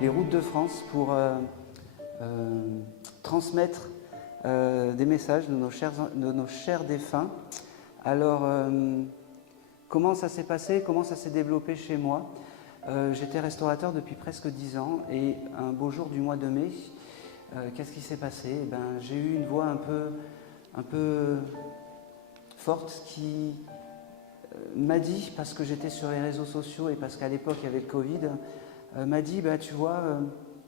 les routes de France pour transmettre des messages de nos chers défunts. Alors, comment ça s'est passé? Comment ça s'est développé chez moi? J'étais restaurateur depuis presque 10 ans et un beau jour du mois de mai, qu'est-ce qui s'est passé? Eh ben, j'ai eu une voix un peu forte qui m'a dit, parce que j'étais sur les réseaux sociaux et parce qu'à l'époque il y avait le Covid, m'a dit, bah, tu vois,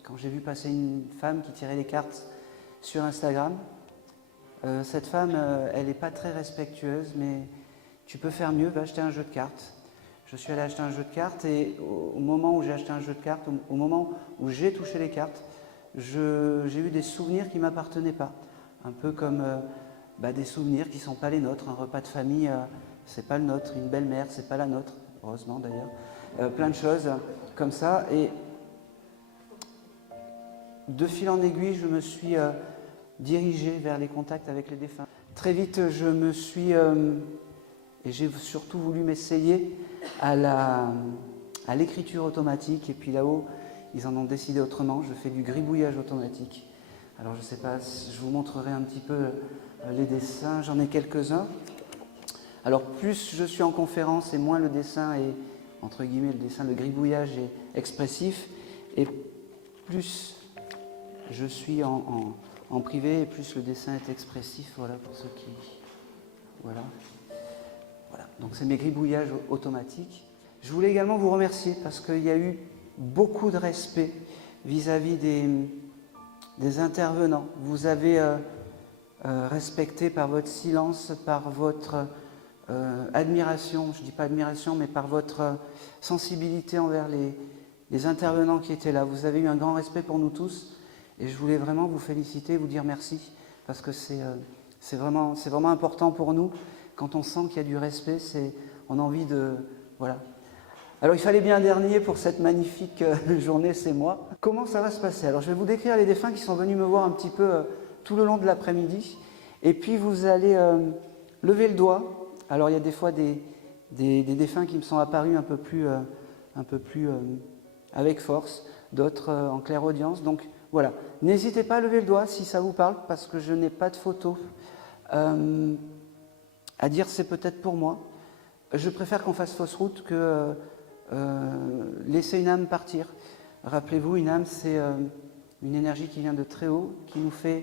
quand j'ai vu passer une femme qui tirait les cartes sur Instagram, cette femme, elle n'est pas très respectueuse, mais tu peux faire mieux, va acheter un jeu de cartes. Je suis allé acheter un jeu de cartes et au moment où j'ai acheté un jeu de cartes, au moment où j'ai touché les cartes, j'ai eu des souvenirs qui ne m'appartenaient pas. Un peu comme des souvenirs qui ne sont pas les nôtres. Un repas de famille, c'est pas le nôtre. Une belle-mère, c'est pas la nôtre. Heureusement d'ailleurs. Plein de choses comme ça. Et de fil en aiguille, je me suis dirigé vers les contacts avec les défunts. Très vite, je me suis... et j'ai surtout voulu m'essayer à l'écriture automatique. Et puis là-haut, ils en ont décidé autrement. Je fais du gribouillage automatique. Alors je ne sais pas, je vous montrerai un petit peu les dessins. J'en ai quelques-uns. Alors plus je suis en conférence et moins le dessin est, entre guillemets, le gribouillage est expressif. Et plus je suis en privé et plus le dessin est expressif. Voilà pour ceux qui... Voilà. Donc c'est mes gribouillages automatiques. Je voulais également vous remercier parce qu'il y a eu beaucoup de respect vis-à-vis des intervenants. Vous avez respecté par votre silence, par votre admiration, je ne dis pas admiration, mais par votre sensibilité envers les intervenants qui étaient là. Vous avez eu un grand respect pour nous tous et je voulais vraiment vous féliciter, vous dire merci parce que c'est vraiment important pour nous. Quand on sent qu'il y a du respect, on a envie de... Voilà. Alors il fallait bien un dernier pour cette magnifique journée, c'est moi. Comment ça va se passer? Alors je vais vous décrire les défunts qui sont venus me voir un petit peu tout le long de l'après-midi. Et puis vous allez lever le doigt. Alors il y a des fois des défunts qui me sont apparus un peu plus avec force, d'autres en clairaudience. Donc voilà, n'hésitez pas à lever le doigt si ça vous parle, parce que je n'ai pas de photo. À dire c'est peut-être pour moi. Je préfère qu'on fasse fausse route que laisser une âme partir. Rappelez-vous, une âme c'est une énergie qui vient de très haut, qui nous fait,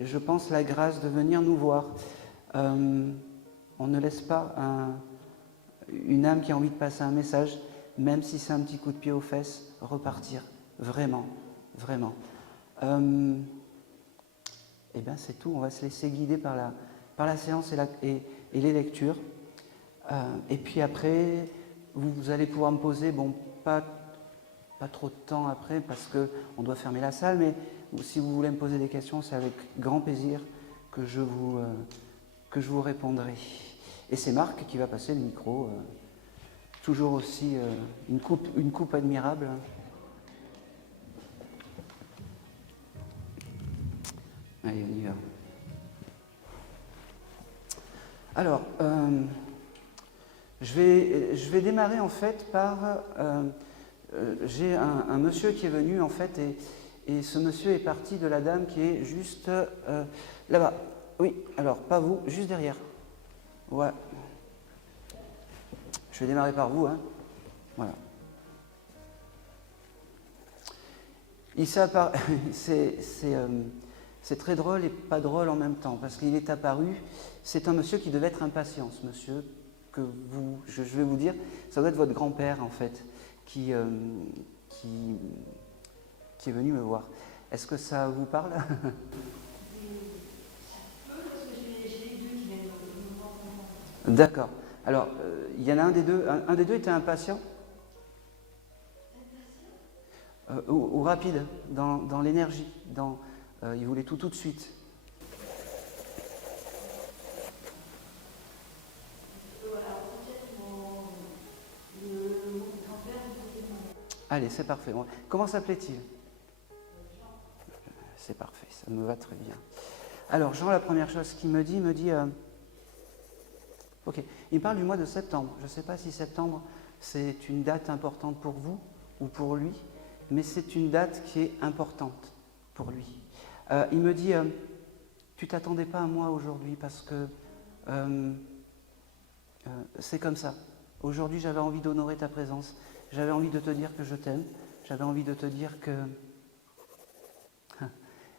je pense, la grâce de venir nous voir. On ne laisse pas une âme qui a envie de passer un message, même si c'est un petit coup de pied aux fesses, repartir. Vraiment, vraiment. Et bien c'est tout, on va se laisser guider par la séance et les lectures. Et puis après, vous allez pouvoir me poser, bon, pas trop de temps après, parce qu'on doit fermer la salle, mais si vous voulez me poser des questions, c'est avec grand plaisir que je vous répondrai. Et c'est Marc qui va passer le micro, toujours aussi une coupe admirable. Allez, on y va. Alors, je vais démarrer en fait par... j'ai un monsieur qui est venu en fait et ce monsieur est parti de la dame qui est juste là-bas. Oui, alors pas vous, juste derrière. Ouais. Je vais démarrer par vous, hein. Voilà. C'est très drôle et pas drôle en même temps, parce qu'il est apparu, c'est un monsieur qui devait être impatient, ce monsieur que je vais vous dire, ça doit être votre grand-père en fait, qui est venu me voir. Est-ce que ça vous parle? D'accord. Alors, il y en a un des deux était impatient ou rapide dans l'énergie, il voulait tout de suite. Allez, c'est parfait. Comment s'appelait-il? C'est parfait, ça me va très bien. Alors, Jean, la première chose qu'il me dit, ok, il parle du mois de septembre. Je ne sais pas si septembre, c'est une date importante pour vous. ou pour lui, mais c'est une date qui est importante pour lui. Il me dit, tu t'attendais pas à moi aujourd'hui parce que c'est comme ça. Aujourd'hui, j'avais envie d'honorer ta présence. J'avais envie de te dire que je t'aime. J'avais envie de te dire que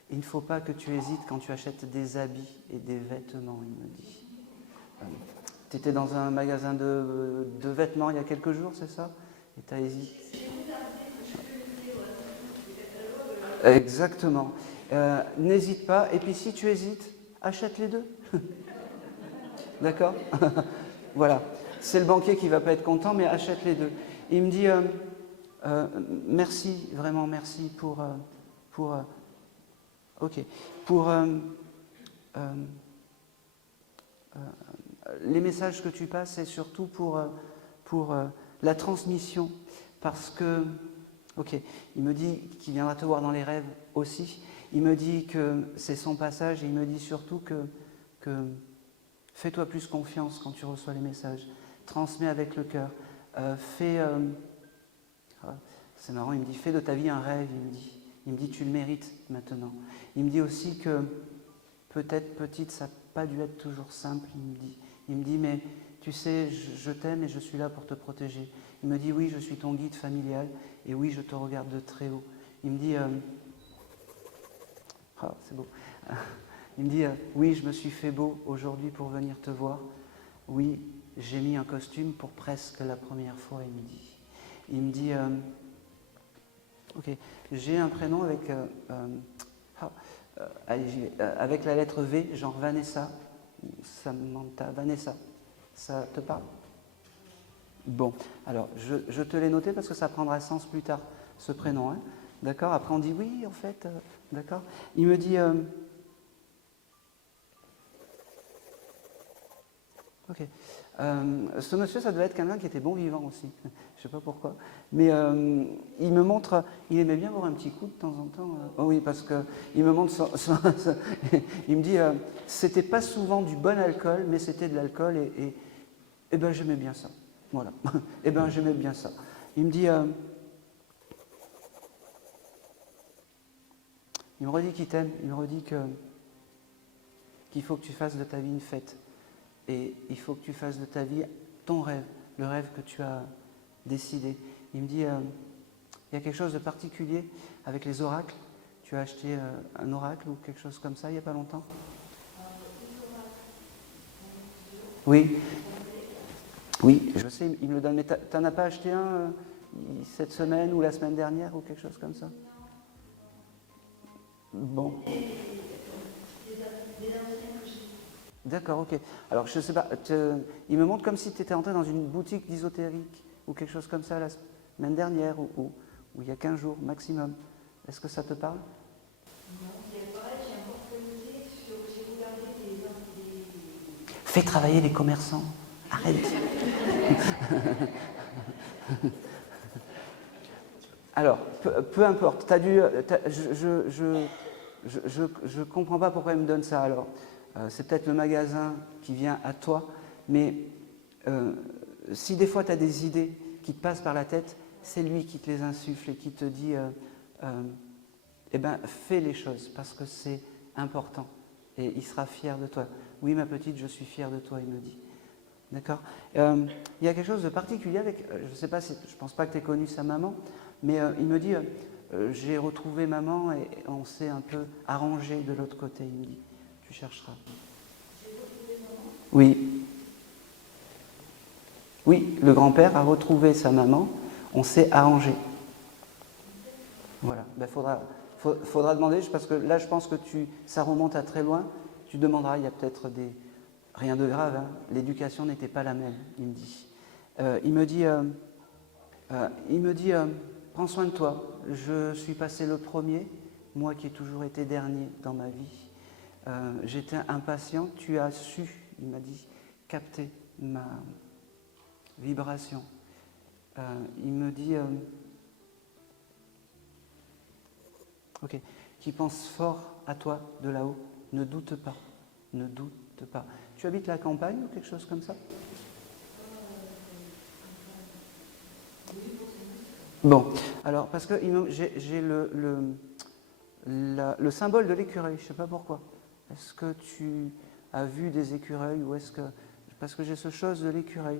il ne faut pas que tu hésites quand tu achètes des habits et des vêtements, il me dit. Tu étais dans un magasin de vêtements il y a quelques jours, c'est ça? Et tu as hésité. Exactement. N'hésite pas. Et puis si tu hésites, achète les deux. D'accord? Voilà. C'est le banquier qui ne va pas être content, mais achète les deux. Il me dit merci, vraiment merci pour ok. Pour les messages que tu passes, c'est surtout pour la transmission. Parce que, ok, il me dit qu'il viendra te voir dans les rêves aussi. Il me dit que c'est son passage et il me dit surtout que fais-toi plus confiance quand tu reçois les messages. Transmets avec le cœur. C'est marrant, il me dit fais de ta vie un rêve, il me dit tu le mérites maintenant. Il me dit aussi que peut-être petite, ça n'a pas dû être toujours simple, il me dit mais tu sais, je t'aime et je suis là pour te protéger. Il me dit oui, je suis ton guide familial et oui, je te regarde de très haut. Il me dit c'est beau. Il me dit oui, je me suis fait beau aujourd'hui pour venir te voir. Oui, j'ai mis un costume pour presque la première fois, il me dit. Il me dit ok, j'ai un prénom avec la lettre V, genre Vanessa. Samantha, Vanessa. Ça te parle? Bon, alors je te l'ai noté parce que ça prendra sens plus tard, ce prénom. Hein, d'accord? Après on dit oui, en fait, d'accord? Il me dit ok. Ce monsieur, ça devait être quelqu'un qui était bon vivant aussi. Je ne sais pas pourquoi. Mais il me montre, il aimait bien boire un petit coup de temps en temps. Oh oui, parce qu'il me montre, il me dit, c'était pas souvent du bon alcool, mais c'était de l'alcool et ben j'aimais bien ça. Voilà. Et ben j'aimais bien ça. Il me dit, il me redit qu'il t'aime, il me redit qu'il faut que tu fasses de ta vie une fête. Et il faut que tu fasses de ta vie ton rêve, le rêve que tu as décidé. Il me dit, il y a quelque chose de particulier avec les oracles. Tu as acheté un oracle ou quelque chose comme ça il n'y a pas longtemps? Oui, oui, je sais, il me le donne. Mais tu n'en as pas acheté un cette semaine ou la semaine dernière ou quelque chose comme ça? Bon. D'accord, ok. Alors, je ne sais pas, il me montre comme si tu étais entré dans une boutique d'ésotérique ou quelque chose comme ça la semaine dernière ou il y a 15 jours maximum. Est-ce que ça te parle? Non, il y a pareil, j'ai encore posé j'ai regardé des... Fais travailler les commerçants. Arrête. Alors, peu importe, je ne comprends pas pourquoi il me donne ça alors. C'est peut-être le magasin qui vient à toi, mais si des fois tu as des idées qui te passent par la tête, c'est lui qui te les insuffle et qui te dit eh ben, fais les choses parce que c'est important et il sera fier de toi. Oui, ma petite, je suis fier de toi, il me dit. D'accord. Il y a quelque chose de particulier avec, je ne sais pas, je ne pense pas que tu aies connu sa maman, mais il me dit j'ai retrouvé maman et on s'est un peu arrangé de l'autre côté, il me dit. Tu chercheras. Oui. Oui, le grand-père a retrouvé sa maman, on s'est arrangé. Voilà, ben, faudra demander, parce que là je pense que ça remonte à très loin, tu demanderas, il y a peut-être rien de grave, hein. L'éducation n'était pas la même, il me dit. Il me dit, prends soin de toi, je suis passé le premier, moi qui ai toujours été dernier dans ma vie. J'étais impatient, tu as su, il m'a dit, capter ma vibration. Il me dit, ok, qui pense fort à toi de là-haut, ne doute pas, ne doute pas. Tu habites la campagne ou quelque chose comme ça? Bon, alors, parce que j'ai le symbole de l'écureuil, je ne sais pas pourquoi. Est-ce que tu as vu des écureuils ou est-ce que... Parce que j'ai ce chose de l'écureuil.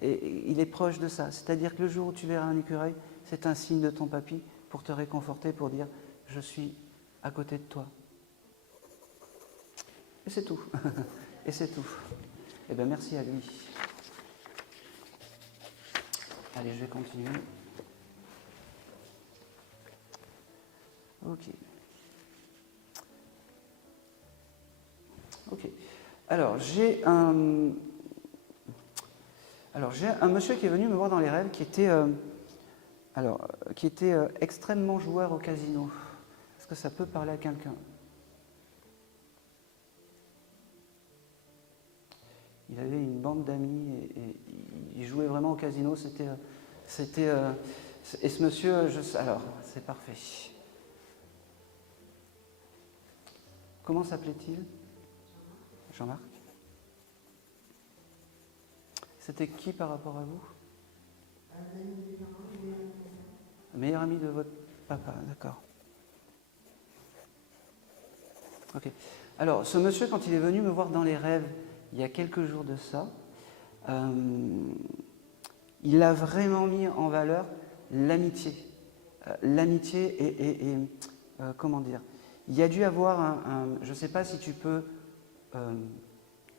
Et il est proche de ça. C'est-à-dire que le jour où tu verras un écureuil, c'est un signe de ton papy pour te réconforter, pour dire « je suis à côté de toi ». Et c'est tout. Et c'est tout. Eh bien, merci à lui. Allez, je vais continuer. Ok. Ok. Alors, j'ai un monsieur qui est venu me voir dans les rêves qui était, extrêmement joueur au casino. Est-ce que ça peut parler à quelqu'un? Il avait une bande d'amis et il jouait vraiment au casino. Et ce monsieur, alors, c'est parfait. Comment s'appelait-il? Jean-Marc. C'était qui par rapport à vous? Meilleur ami de votre papa, d'accord. Ok. Alors, ce monsieur, quand il est venu me voir dans les rêves, il y a quelques jours de ça, il a vraiment mis en valeur l'amitié. L'amitié et comment dire, il y a dû avoir je ne sais pas si tu peux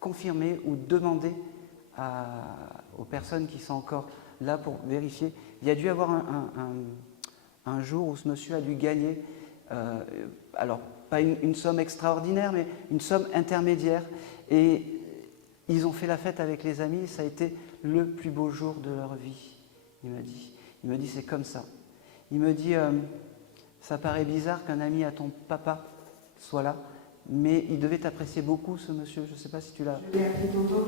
confirmer ou demander aux personnes qui sont encore là pour vérifier, il y a dû avoir un jour où ce monsieur a dû gagner, alors pas une somme extraordinaire, mais une somme intermédiaire, et ils ont fait la fête avec les amis, ça a été le plus beau jour de leur vie, il me dit c'est comme ça. Il me dit, ça paraît bizarre qu'un ami à ton papa soit là, mais il devait t'apprécier beaucoup, ce monsieur. Je ne sais pas si tu l'as... Je l'ai appris tantôt.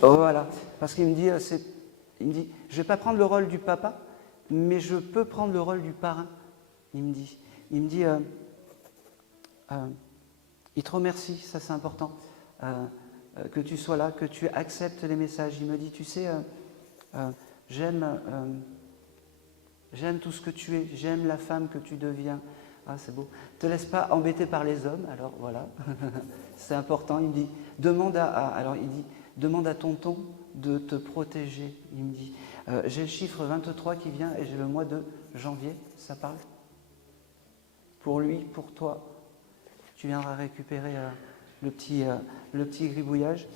Voilà, parce qu'il me dit, je ne vais pas prendre le rôle du papa, mais je peux prendre le rôle du parrain, il me dit. Il me dit, il te remercie, ça c'est important, que tu sois là, que tu acceptes les messages. Il me dit, tu sais, j'aime tout ce que tu es, j'aime la femme que tu deviens. Ah, c'est beau. Ne te laisse pas embêter par les hommes, alors voilà, c'est important. Il me dit, demande à tonton de te protéger. Il me dit, j'ai le chiffre 23 qui vient et j'ai le mois de janvier, ça parle? Pour lui, pour toi, tu viendras récupérer le petit gribouillage.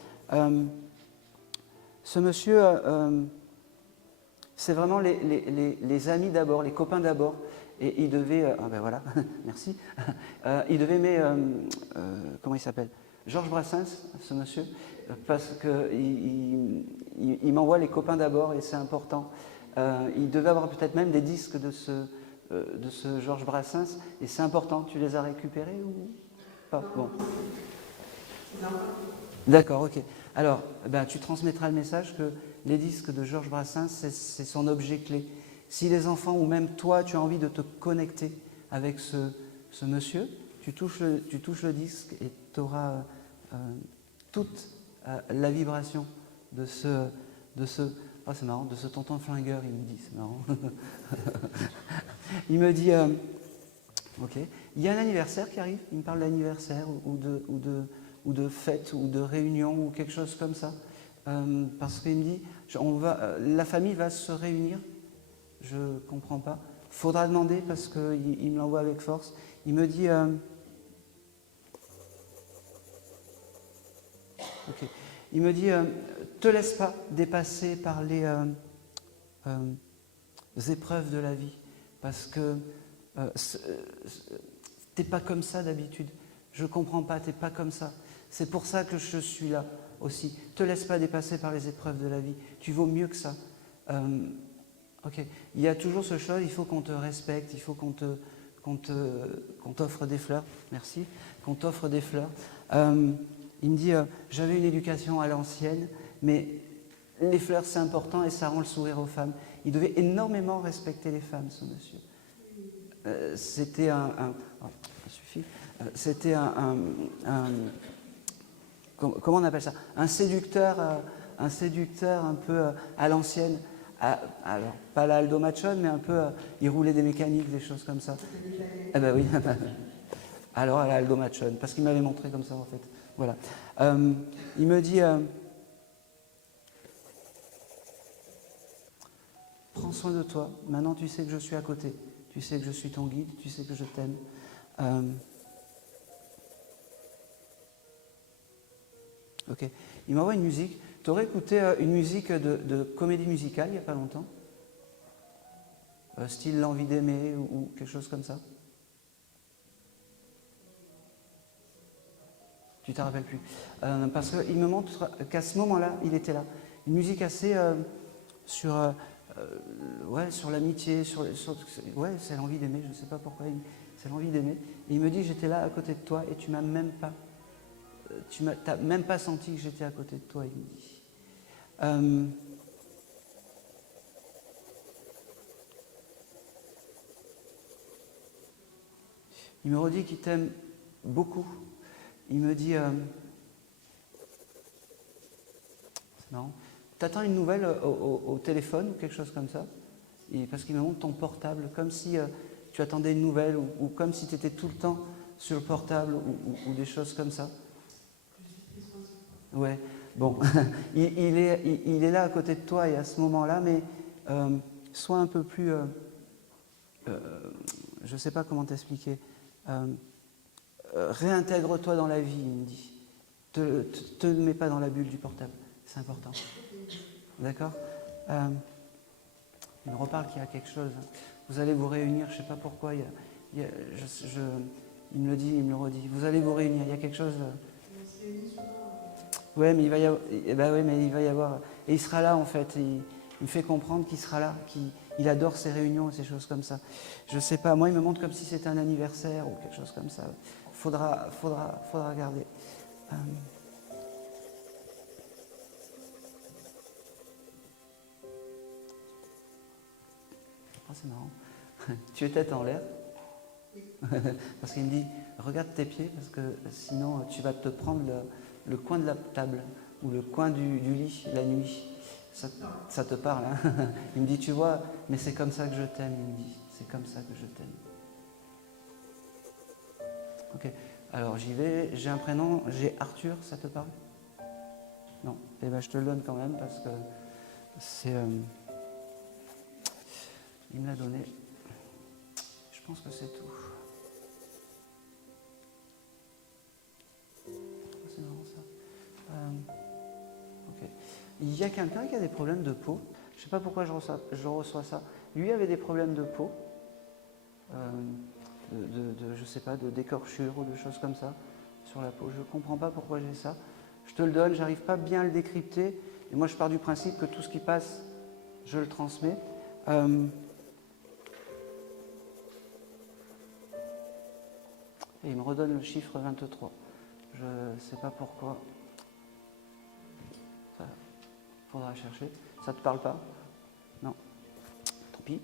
Ce monsieur, c'est vraiment les amis d'abord, les copains d'abord. Et il devait, ben voilà, merci, il devait aimer, comment il s'appelle? Georges Brassens, ce monsieur, parce qu'il m'envoie les copains d'abord et c'est important. Il devait avoir peut-être même des disques de ce Georges Brassens et c'est important. Tu les as récupérés ou pas? Bon. Non. D'accord, ok. Alors, ben, tu transmettras le message que les disques de Georges Brassens, c'est son objet clé. Si les enfants ou même toi, tu as envie de te connecter avec ce monsieur, tu touches le disque et tu auras toute la vibration de ce oh, c'est marrant, de ce tonton flingueur, il me dit, c'est marrant. Il me dit, ok, il y a un anniversaire qui arrive, il me parle d'anniversaire ou de fête ou de réunion ou quelque chose comme ça. Parce qu'il me dit, la famille va se réunir. Je ne comprends pas. Il faudra demander parce qu'il me l'envoie avec force. Il me dit... okay. Il me dit, te laisse pas dépasser par les épreuves de la vie. Parce que t'es pas comme ça d'habitude. Je ne comprends pas, t'es pas comme ça. C'est pour ça que je suis là aussi. Te laisse pas dépasser par les épreuves de la vie. Tu vaux mieux que ça. Ok, il y a toujours ce chose, il faut qu'on te respecte, il faut qu'on t'offre des fleurs, merci, qu'on t'offre des fleurs. Il me dit, j'avais une éducation à l'ancienne, mais les fleurs c'est important et ça rend le sourire aux femmes. Il devait énormément respecter les femmes, ce monsieur. C'était c'était comment on appelle ça? Un séducteur un peu à l'ancienne. Ah, alors, pas la Aldo Machon, mais un peu, il roulait des mécaniques, des choses comme ça. Ah ben oui. Alors à la Aldo Machon, parce qu'il m'avait montré comme ça en fait. Voilà. Il me dit, prends soin de toi. Maintenant, tu sais que je suis à côté. Tu sais que je suis ton guide. Tu sais que je t'aime. Ok. Il m'envoie une musique. Tu aurais écouté une musique de comédie musicale il n'y a pas longtemps, style L'envie d'aimer ou quelque chose comme ça. Tu t'en rappelles plus. Parce qu'il me montre qu'à ce moment-là, il était là. Une musique assez sur, ouais, sur l'amitié, ouais, c'est l'envie d'aimer, je ne sais pas pourquoi, c'est l'envie d'aimer. Et il me dit, j'étais là à côté de toi et tu m'as même pas, t'as même pas senti que j'étais à côté de toi, il me dit. Il me redit qu'il t'aime beaucoup. Il me dit, c'est marrant, t'attends une nouvelle au téléphone ou quelque chose comme ça, parce qu'il me montre ton portable, comme si tu attendais une nouvelle ou comme si tu étais tout le temps sur le portable ou des choses comme ça. Ouais, bon, il est là à côté de toi et à ce moment-là, mais sois un peu plus, je ne sais pas comment t'expliquer, réintègre-toi dans la vie, il me dit. Te mets pas dans la bulle du portable, c'est important. D'accord. Il me reparle qu'il y a quelque chose. Vous allez vous réunir, je ne sais pas pourquoi. Il me le dit, il me le redit. Vous allez vous réunir, il y a quelque chose. Ouais, mais il va y avoir. Ouais, mais il va y avoir. Et il sera là en fait. Il me fait comprendre qu'il sera là, qu'il adore ces réunions et ces choses comme ça. Je ne sais pas. Moi, il me montre comme si c'était un anniversaire ou quelque chose comme ça. Faudra regarder. Oh, c'est marrant. Tu es tête en l'air. Parce qu'il me dit, regarde tes pieds, parce que sinon tu vas te prendre le coin de la table ou le coin du lit la nuit. Ça te parle, hein. Il me dit, tu vois, mais c'est comme ça que je t'aime, il me dit. C'est comme ça que je t'aime. Ok, alors j'y vais. J'ai un prénom, j'ai Arthur, ça te parle? Non, eh ben je te le donne quand même parce que c'est... il me l'a donné. Je pense que c'est tout. C'est marrant ça. Ok. Il y a quelqu'un qui a des problèmes de peau. Je ne sais pas pourquoi je reçois ça. Lui avait des problèmes de peau. Je sais pas, d'écorchure ou de choses comme ça sur la peau. Je ne comprends pas pourquoi j'ai ça. Je te le donne, j'arrive pas bien à le décrypter. Et moi, je pars du principe que tout ce qui passe, je le transmets. Et il me redonne le chiffre 23. Je ne sais pas pourquoi. Ça faudra chercher. Ça ne te parle pas? Non. Tant pis.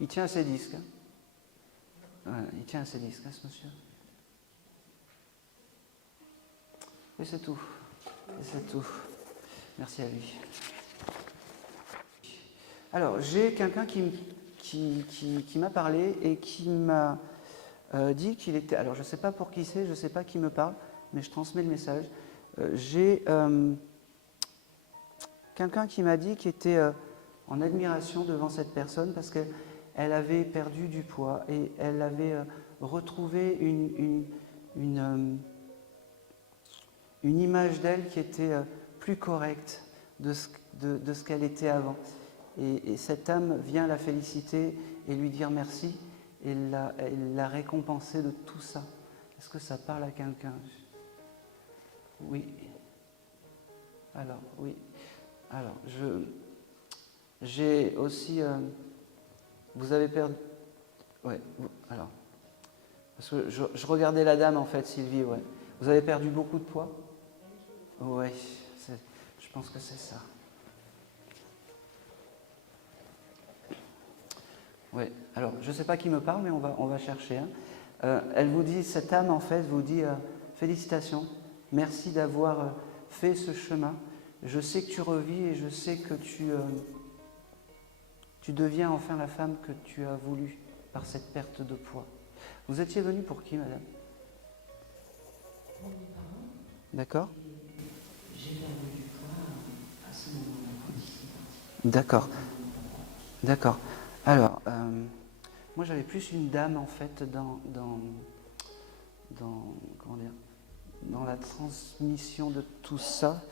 Il tient à ses disques. Il tient à ses disques, hein, ce monsieur. Et c'est tout. Et c'est tout. Merci à lui. Alors, j'ai quelqu'un qui m'a parlé et qui m'a dit qu'il était... Alors, je ne sais pas pour qui c'est, je ne sais pas qui me parle, mais je transmets le message. J'ai quelqu'un qui m'a dit qu'il était en admiration devant cette personne parce qu'elle avait perdu du poids et elle avait retrouvé une image d'elle qui était plus correcte de ce qu'elle était avant. Et cette âme vient la féliciter et lui dire merci et la récompenser de tout ça. Est-ce que ça parle à quelqu'un? Oui. Alors, oui. Alors, j'ai aussi... vous avez perdu... Ouais, alors... Parce que je regardais la dame, en fait, Sylvie, ouais. Vous avez perdu beaucoup de poids? Oui, je pense que c'est ça. Oui, alors, je ne sais pas qui me parle, mais on va chercher. Hein. Elle vous dit, cette âme, en fait, vous dit félicitations, merci d'avoir fait ce chemin, je sais que tu revis et je sais que tu deviens enfin la femme que tu as voulu par cette perte de poids. Vous étiez venue pour qui, madame? Pour mes parents, D'accord? j'ai perdu du poids à ce moment-là, quand ils sont partis. D'accord, d'accord. Alors, moi j'avais plus une dame en fait comment dire, dans la transmission de tout ça.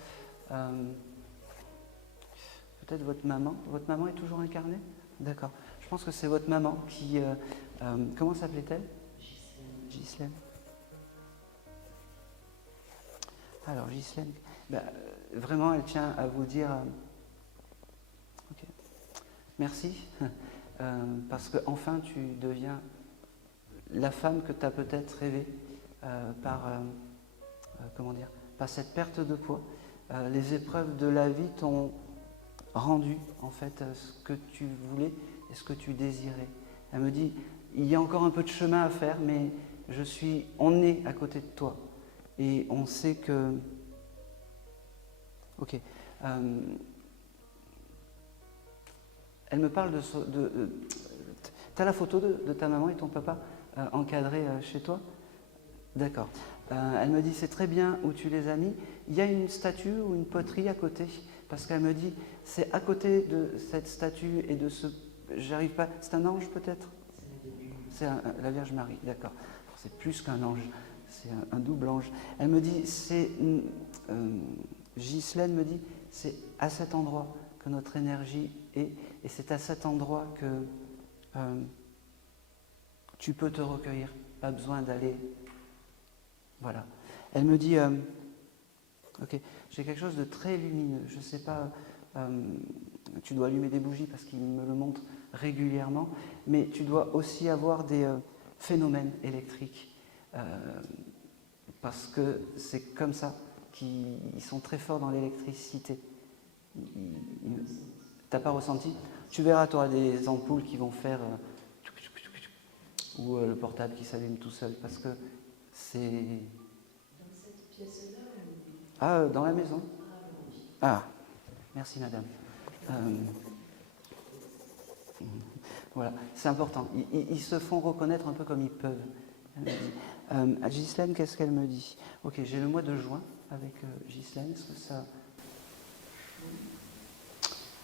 Peut-être votre maman. Votre maman est toujours incarnée? D'accord. Je pense que c'est votre maman qui... comment s'appelait-elle? Ghislaine. Alors Ghislaine, vraiment elle tient à vous dire ok, merci, parce que enfin tu deviens la femme que tu as peut-être rêvé comment dire, par cette perte de poids. Les épreuves de la vie t'ont rendu en fait ce que tu voulais et ce que tu désirais. Elle me dit, il y a encore un peu de chemin à faire, mais on est à côté de toi. Et on sait que... Ok. Elle me parle de tu as la photo de ta maman et ton papa encadrés chez toi? D'accord. Elle me dit, c'est très bien où tu les as mis. Il y a une statue ou une poterie à côté. Parce qu'elle me dit, c'est à côté de cette statue et de ce... J'arrive pas... C'est un ange peut-être? C'est la Vierge Marie, d'accord. C'est plus qu'un ange, c'est un double ange. Elle me dit, Ghislaine me dit, c'est à cet endroit que notre énergie est, et c'est à cet endroit que tu peux te recueillir. Pas besoin d'aller... Voilà. Elle me dit, ok, j'ai quelque chose de très lumineux, je ne sais pas, tu dois allumer des bougies parce qu'il me le montre régulièrement, mais tu dois aussi avoir des phénomènes électriques, parce que c'est comme ça qu'ils sont très forts dans l'électricité. T'as pas ressenti? Tu verras, tu auras des ampoules qui vont faire ou le portable qui s'allume tout seul, parce que c'est... Dans cette pièce-là Ah, dans la maison? Ah, merci madame. Voilà, c'est important. Ils se font reconnaître un peu comme ils peuvent. Ghislaine, qu'est-ce qu'elle me dit? Ok, j'ai le mois de juin avec Ghislaine. Est-ce que ça...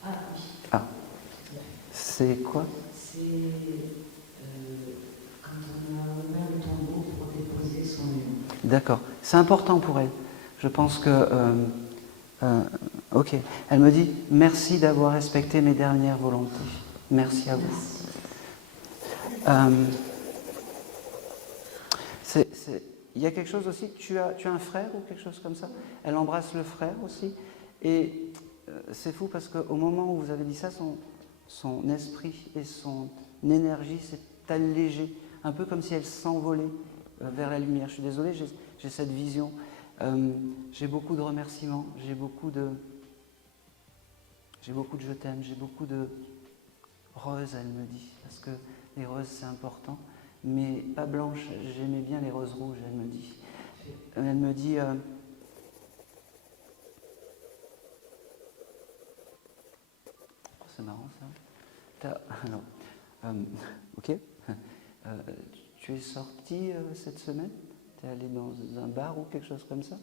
Ah oui. Ah, c'est quoi? C'est quand on a ouvert le tombeau pour déposer son nom. D'accord, c'est important pour elle. Je pense que... ok, elle me dit, merci d'avoir respecté mes dernières volontés. Merci à vous. Il y a quelque chose aussi, tu as un frère ou quelque chose comme ça? Elle embrasse le frère aussi. Et c'est fou parce qu'au moment où vous avez dit ça, son esprit et son énergie s'est allégé, un peu comme si elle s'envolait vers la lumière. Je suis désolée, j'ai cette vision. J'ai beaucoup de remerciements, j'ai beaucoup de je t'aime, j'ai beaucoup de roses, elle me dit, parce que les roses c'est important, mais pas blanches, j'aimais bien les roses rouges, elle me dit. Elle me dit, c'est marrant ça. Alors, ok. Tu es sortie cette semaine? Tu es allée dans un bar ou quelque chose comme ça?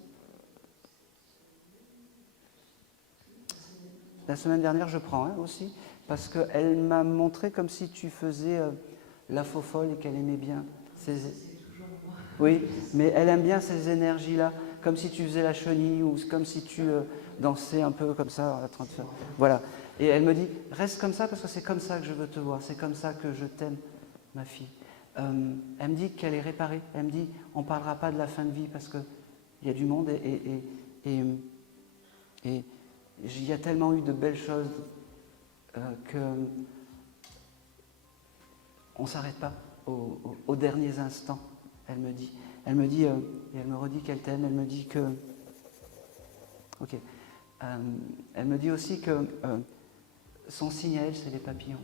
La semaine dernière, je prends aussi, parce qu'elle m'a montré comme si tu faisais la faux folle et qu'elle aimait bien ces... Oui, mais elle aime bien ces énergies-là, comme si tu faisais la chenille ou comme si tu dansais un peu comme ça, en train de faire... Voilà. Et elle me dit, reste comme ça parce que c'est comme ça que je veux te voir, c'est comme ça que je t'aime, ma fille. Elle me dit qu'elle est réparée, elle me dit, on ne parlera pas de la fin de vie parce qu'il y a du monde et il y a tellement eu de belles choses qu'on ne s'arrête pas aux derniers instants, elle me dit. Elle me dit, et elle me redit qu'elle t'aime, elle me dit que... Ok. Elle me dit aussi que son signe à elle, c'est les papillons.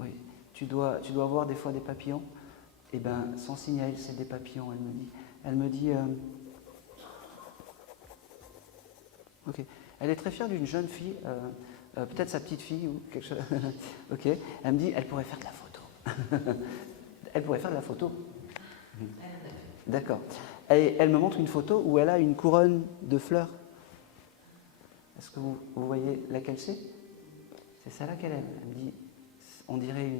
Oui, tu dois voir des fois des papillons. Et bien, son signe à elle, c'est des papillons, elle me dit. Elle me dit... Ok. Elle est très fière d'une jeune fille, peut-être sa petite fille ou quelque chose. Ok. Elle me dit, elle pourrait faire de la photo. Elle pourrait faire de la photo. D'accord. Et elle me montre une photo où elle a une couronne de fleurs. Est-ce que vous voyez laquelle c'est? C'est celle-là qu'elle aime. Elle me dit, on dirait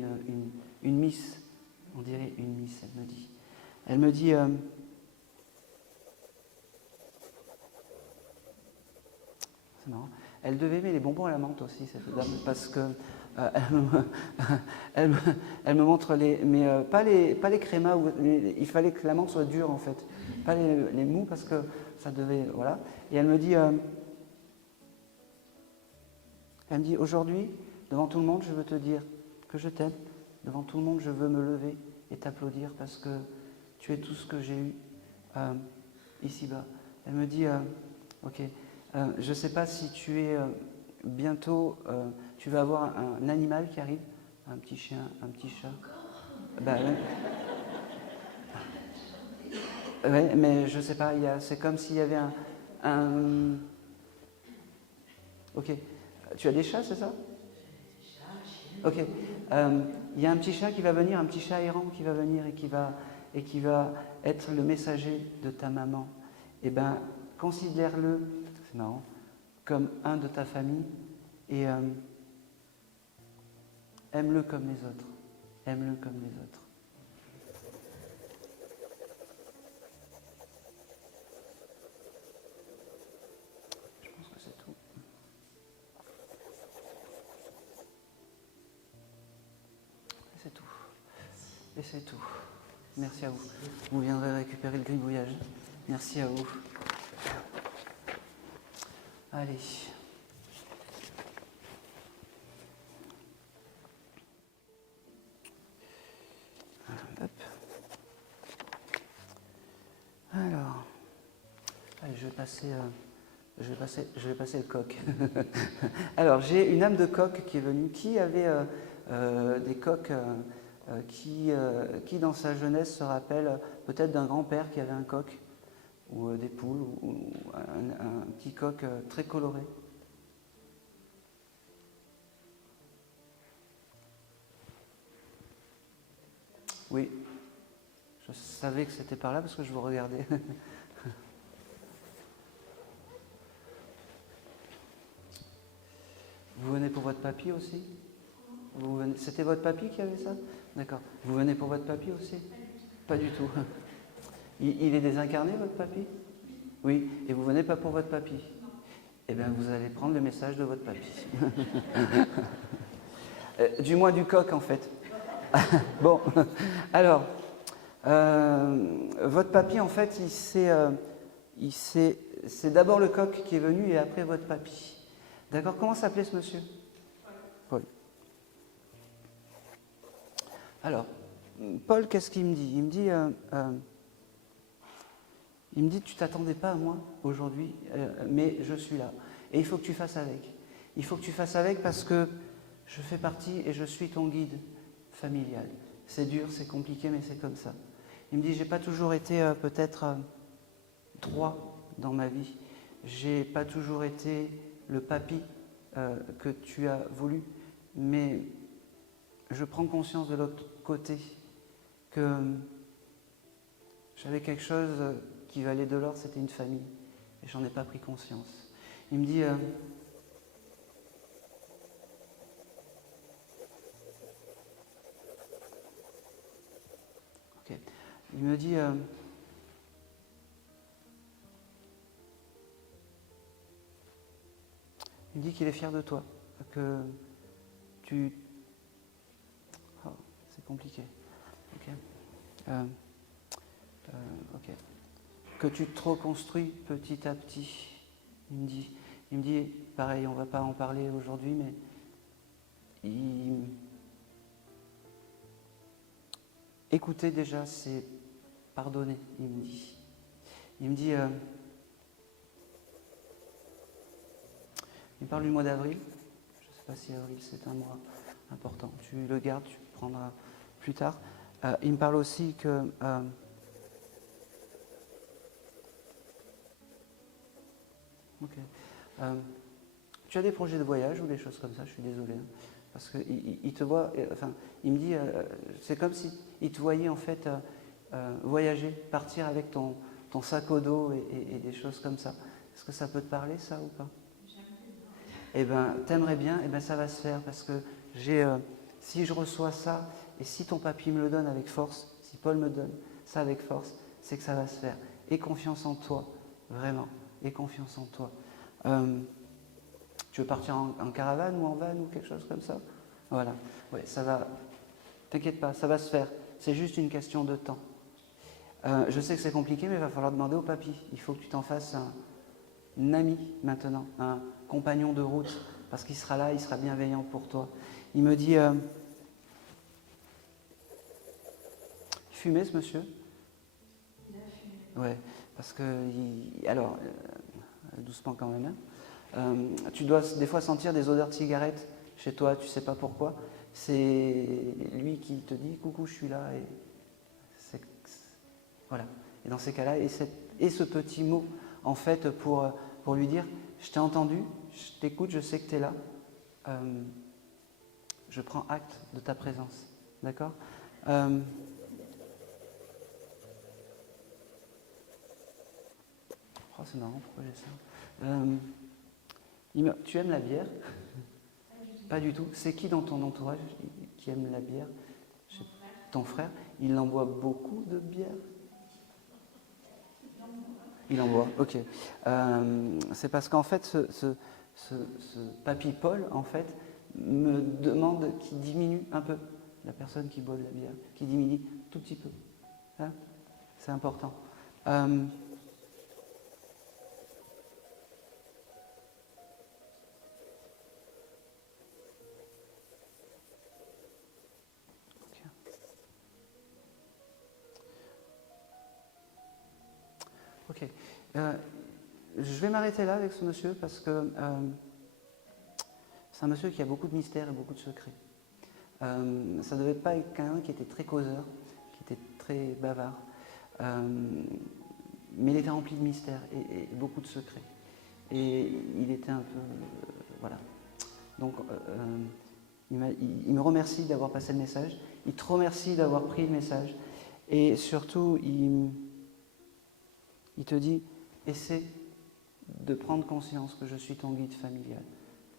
une miss. On dirait une miss, elle me dit. Elle me dit, c'est marrant, elle devait aimer les bonbons à la menthe aussi, cette dame, parce que elle me montre mais pas les crémas, il fallait que la menthe soit dure en fait, pas les mous parce que ça devait, voilà. Et elle me dit, aujourd'hui, devant tout le monde, je veux te dire que je t'aime, devant tout le monde, je veux me lever et t'applaudir parce que tu es tout ce que j'ai eu ici-bas. Elle me dit, ok, je ne sais pas si tu es bientôt, tu vas avoir un animal qui arrive, un petit chien, un petit chat. Ben, ouais, mais je ne sais pas, c'est comme s'il y avait un... Ok, tu as des chats, c'est ça? Ok, il y a un petit chat qui va venir, un petit chat errant qui va venir et qui va être le messager de ta maman. Eh bien, considère-le, c'est marrant, comme un de ta famille et aime-le comme les autres. Aime-le comme les autres. Je pense que c'est tout. Et c'est tout. Et c'est tout. Merci à vous. Vous viendrez récupérer le gribouillage. Merci à vous. Allez. Hop. Alors, allez, je vais passer le coq. Alors, j'ai une âme de coq qui est venue. Qui avait des coqs qui, dans sa jeunesse, se rappelle peut-être d'un grand-père qui avait un coq ou des poules ou un petit coq très coloré? Oui, je savais que c'était par là parce que je vous regardais. Vous venez pour votre papy aussi? C'était votre papy qui avait ça? D'accord. Vous venez pour votre papy aussi? Pas du tout. Il est désincarné, votre papy? Oui. Et vous venez pas pour votre papy? Eh bien, vous allez prendre le message de votre papy. Du moins du coq, en fait. Bon, alors, votre papy, en fait, c'est d'abord le coq qui est venu et après votre papy. D'accord? Comment s'appelait ce monsieur? Paul. Alors, Paul, qu'est-ce qu'il me dit? Il me dit, tu t'attendais pas à moi aujourd'hui, mais je suis là. Et il faut que tu fasses avec. Il faut que tu fasses avec parce que je fais partie et je suis ton guide familial. C'est dur, c'est compliqué, mais c'est comme ça. Il me dit, j'ai pas toujours été peut-être droit dans ma vie. J'ai pas toujours été le papy que tu as voulu, mais je prends conscience de l'autre côté que j'avais quelque chose qui valait de l'or, c'était une famille, et j'en ai pas pris conscience. Il me dit, ok. Il me dit, qu'il est fier de toi, que tu, oh, c'est compliqué, ok. Ok. Que tu te reconstruis petit à petit. Il me dit, pareil, on ne va pas en parler aujourd'hui, mais écouter déjà, c'est pardonner, il me dit. Il me dit, il parle du mois d'avril. Je ne sais pas si avril c'est un mois important. Tu le gardes, tu le prendras plus tard. Il me parle aussi que ok. Tu as des projets de voyage ou des choses comme ça? Je suis désolé. Hein, parce qu'il te voit, enfin, il me dit, c'est comme s'il te voyait en fait voyager, partir avec ton sac au dos et des choses comme ça. Est-ce que ça peut te parler, ça, ou pas? Eh bien, t'aimerais bien, eh ben, ça va se faire parce que si je reçois ça et si ton papy me le donne avec force, si Paul me donne ça avec force, c'est que ça va se faire. Aie confiance en toi, vraiment. Aie confiance en toi. Tu veux partir en caravane ou en van ou quelque chose comme ça? Voilà. Ouais, ça va. T'inquiète pas, ça va se faire. C'est juste une question de temps. Je sais que c'est compliqué, mais il va falloir demander au papy. Il faut que tu t'en fasses un ami maintenant, un compagnon de route, parce qu'il sera là, il sera bienveillant pour toi. Il me dit, il fumait ce monsieur? Il a fumé. Ouais, parce que, alors, doucement quand même, hein. Tu dois des fois sentir des odeurs de cigarettes chez toi, tu sais pas pourquoi. C'est lui qui te dit, coucou, je suis là, et voilà. Et dans ces cas-là, et ce petit mot, en fait, pour lui dire, je t'ai entendu, je t'écoute, je sais que tu es là, je prends acte de ta présence. D'accord? Oh, c'est marrant, pourquoi j'ai ça? Tu aimes la bière? Pas du tout. C'est qui dans ton entourage qui aime la bière? Ton frère. Il en boit beaucoup de bière? Il en boit, ok. C'est parce qu'en fait, ce papy Paul, en fait, me demande qu'il diminue un peu la personne qui boit de la bière, qui diminue tout petit peu. Hein, c'est important. Ok. Je vais m'arrêter là avec ce monsieur parce que c'est un monsieur qui a beaucoup de mystères et beaucoup de secrets. Ça ne devait pas être quelqu'un qui était très causeur, qui était très bavard, mais il était rempli de mystères et beaucoup de secrets. Et il était un peu... voilà. Donc, il me remercie d'avoir passé le message, il te remercie d'avoir pris le message, et surtout, il te dit, essaie de prendre conscience que je suis ton guide familial,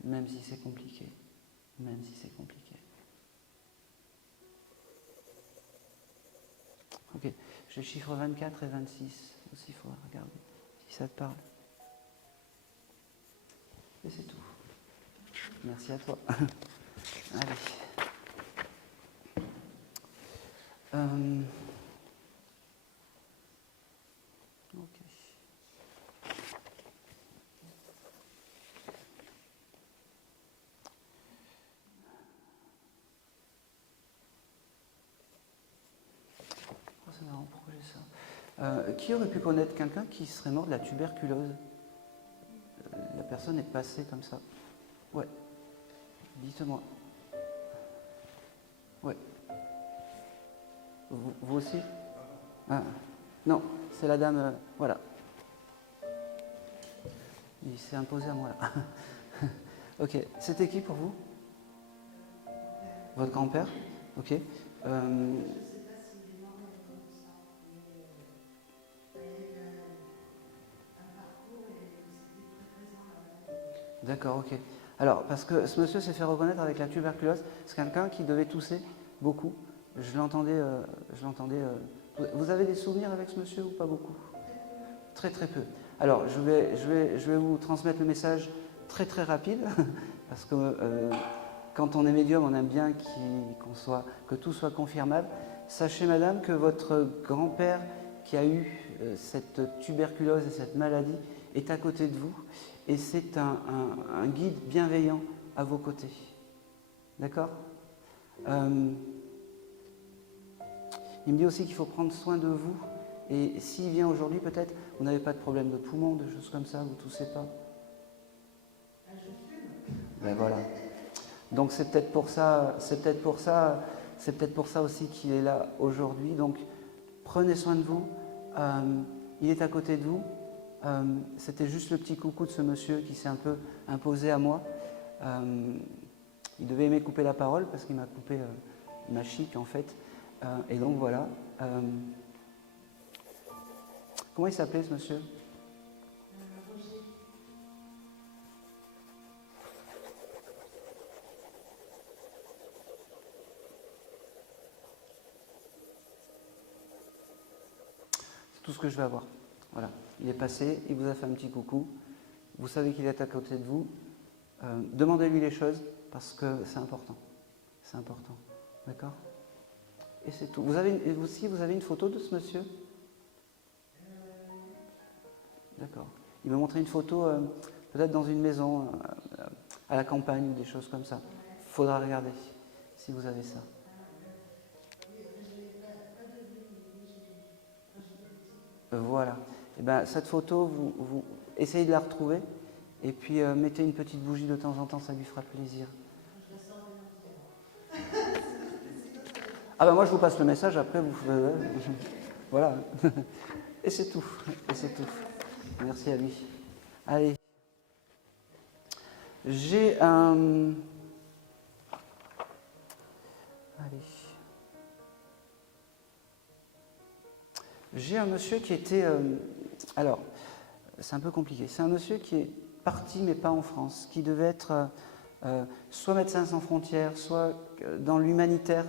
même si c'est compliqué, même si c'est compliqué. Ok, je chiffre 24 et 26 aussi, il faudra regarder si ça te parle. Et c'est tout. Merci à toi. Allez. Ok. Oh, c'est marrant, pourquoi j'ai ça? Qui aurait pu connaître quelqu'un qui serait mort de la tuberculose? La personne est passée comme ça. Ouais. Dites-moi. Ouais. Vous aussi? Ah. Non, c'est la dame. Voilà. Il s'est imposé à moi là. Ok. C'était qui pour vous? Votre grand-père? Ok. D'accord, ok. Alors, parce que ce monsieur s'est fait reconnaître avec la tuberculose, c'est quelqu'un qui devait tousser beaucoup. Je l'entendais. Vous avez des souvenirs avec ce monsieur ou pas beaucoup? Très très peu. Alors, je vais vous transmettre le message très très rapide, parce que quand on est médium, on aime bien que tout soit confirmable. Sachez, madame, que votre grand-père qui a eu cette tuberculose et cette maladie est à côté de vous, et c'est un guide bienveillant à vos côtés. D'accord? Il me dit aussi qu'il faut prendre soin de vous. Et s'il vient aujourd'hui, peut-être, vous n'avez pas de problème de poumon, de choses comme ça, vous ne toussez pas. Ben voilà. Donc c'est peut-être pour ça aussi qu'il est là aujourd'hui. Donc prenez soin de vous. Il est à côté de vous. C'était juste le petit coucou de ce monsieur qui s'est un peu imposé à moi. Il devait aimer couper la parole parce qu'il m'a coupé ma chic en fait. Et donc voilà. Comment il s'appelait ce monsieur? C'est tout ce que je vais avoir. Voilà. Il est passé, il vous a fait un petit coucou. Vous savez qu'il est à côté de vous. Demandez-lui les choses parce que c'est important. C'est important. D'accord? Et c'est tout. Vous avez une photo de ce monsieur? D'accord. Il m'a montré une photo, peut-être dans une maison, à la campagne ou des choses comme ça. Il faudra regarder si vous avez ça. Voilà. Et ben, cette photo, vous essayez de la retrouver et puis mettez une petite bougie de temps en temps, ça lui fera plaisir. Ah ben moi je vous passe le message, après vous... voilà. Et c'est tout. Et c'est tout. Merci à lui. Allez. J'ai un... Allez. J'ai un monsieur qui était... alors, c'est un peu compliqué. C'est un monsieur qui est parti, mais pas en France, qui devait être soit Médecins sans frontières, soit dans l'humanitaire.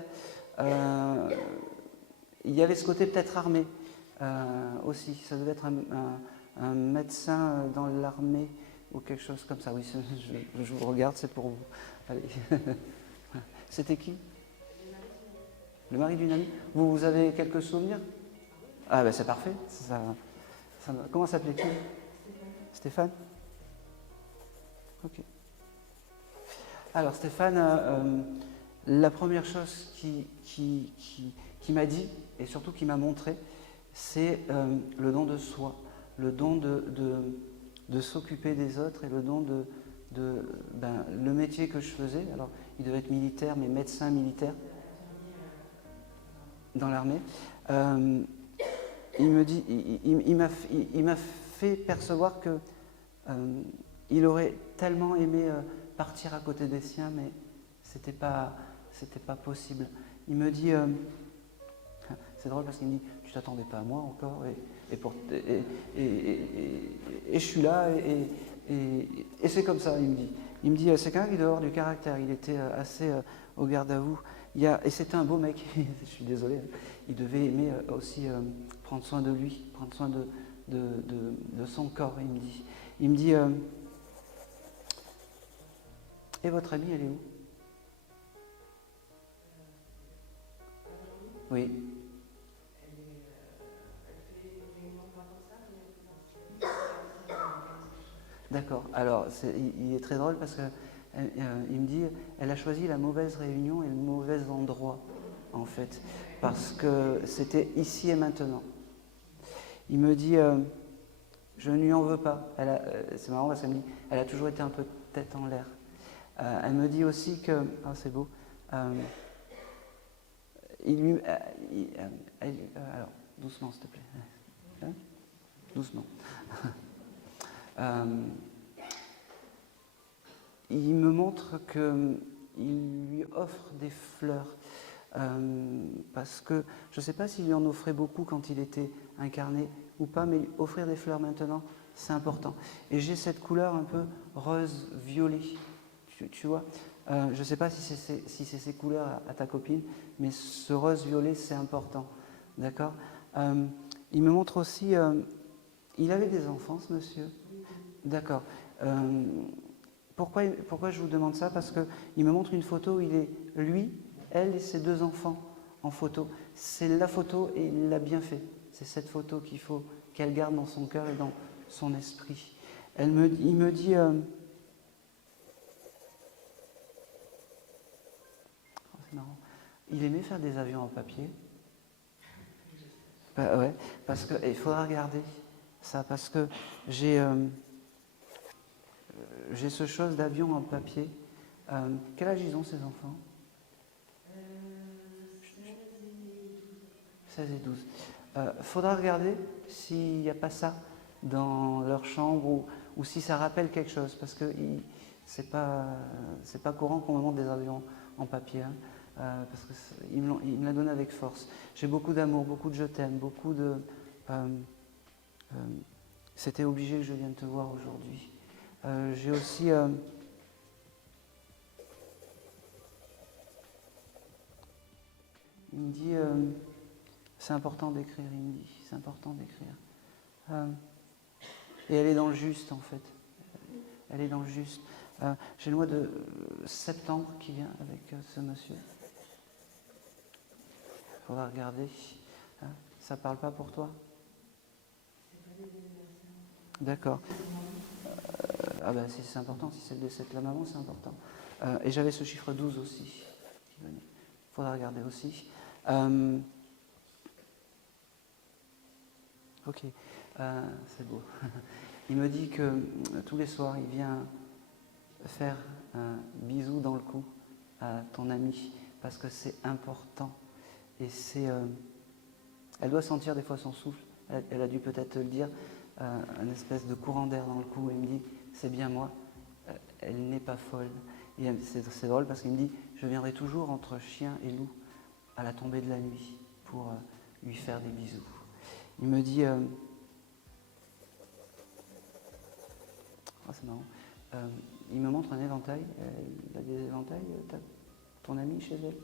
Il y avait ce côté peut-être armé aussi. Ça devait être un médecin dans l'armée ou quelque chose comme ça. Oui, je vous regarde, c'est pour vous. Allez. C'était qui? Le mari d'une amie. Vous avez quelques souvenirs? Ah ben c'est parfait. Comment s'appelait-il? Stéphane. Ok. Alors Stéphane, la première chose qui m'a dit, et surtout qui m'a montré, c'est le don de soi, le don de s'occuper des autres et le don le métier que je faisais. Alors il devait être militaire, mais médecin militaire dans l'armée. Il m'a fait percevoir que il aurait tellement aimé partir à côté des siens, mais c'était pas possible. Il me dit, c'est drôle parce qu'il me dit, tu t'attendais pas à moi encore, et je suis là, et c'est comme ça, il me dit. Il me dit, c'est quelqu'un qui doit avoir du caractère, il était assez au garde à vous. Et c'était un beau mec, je suis désolé, il devait aimer aussi prendre soin de lui, prendre soin de son corps, il me dit, et votre amie, elle est où? Oui. D'accord. Alors, il est très drôle parce que il me dit, elle a choisi la mauvaise réunion et le mauvais endroit, en fait, parce que c'était ici et maintenant. Il me dit, je ne lui en veux pas. C'est marrant parce qu'elle me dit, elle a toujours été un peu tête en l'air. Elle me dit aussi que, ah c'est beau, alors, doucement s'il te plaît. Hein? Doucement. Il me montre qu'il lui offre des fleurs parce que je ne sais pas s'il lui en offrait beaucoup quand il était incarné ou pas, mais offrir des fleurs maintenant, c'est important. Et j'ai cette couleur un peu rose-violet, tu vois. Je ne sais pas si c'est ces couleurs à ta copine, mais ce rose-violet, c'est important. D'accord. Il me montre aussi... il avait des enfants, ce monsieur? D'accord. Pourquoi je vous demande ça? Parce qu'il me montre une photo où il est lui, elle et ses deux enfants en photo. C'est la photo et il l'a bien fait. C'est cette photo qu'il faut qu'elle garde dans son cœur et dans son esprit. Il me dit... c'est marrant. Il aimait faire des avions en papier. Ouais, parce qu'il faudra regarder ça, parce que j'ai ce chose d'avion en papier. Quel âge ils ont, ces enfants? 16 et 12. Faudra regarder s'il n'y a pas ça dans leur chambre ou si ça rappelle quelque chose, parce que c'est pas courant qu'on me montre des avions en papier, hein, parce qu'il me l'a donné avec force. J'ai beaucoup d'amour, beaucoup de je t'aime, beaucoup de... c'était obligé que je vienne te voir aujourd'hui. J'ai aussi... il me dit, c'est important d'écrire, il me dit, c'est important d'écrire. Et elle est dans le juste, en fait. Elle est dans le juste. J'ai le mois de septembre qui vient avec ce monsieur. Il faudra regarder. Hein, ça ne parle pas pour toi? D'accord. Ah ben si c'est important, si c'est le décès de la maman, c'est important. Et j'avais ce chiffre 12 aussi qui venait. Il faudra regarder aussi. Ok, c'est beau. Il me dit que tous les soirs, il vient faire un bisou dans le cou à ton amie parce que c'est important. Et c'est... elle doit sentir des fois son souffle. Elle a dû peut-être te le dire. Un espèce de courant d'air dans le cou. Et il me dit, c'est bien moi. Elle n'est pas folle. Et c'est drôle parce qu'il me dit, je viendrai toujours entre chien et loup à la tombée de la nuit pour lui faire des bisous. Il me dit... oh, c'est marrant. Il me montre un éventail. Il a des éventails, ton ami chez elle?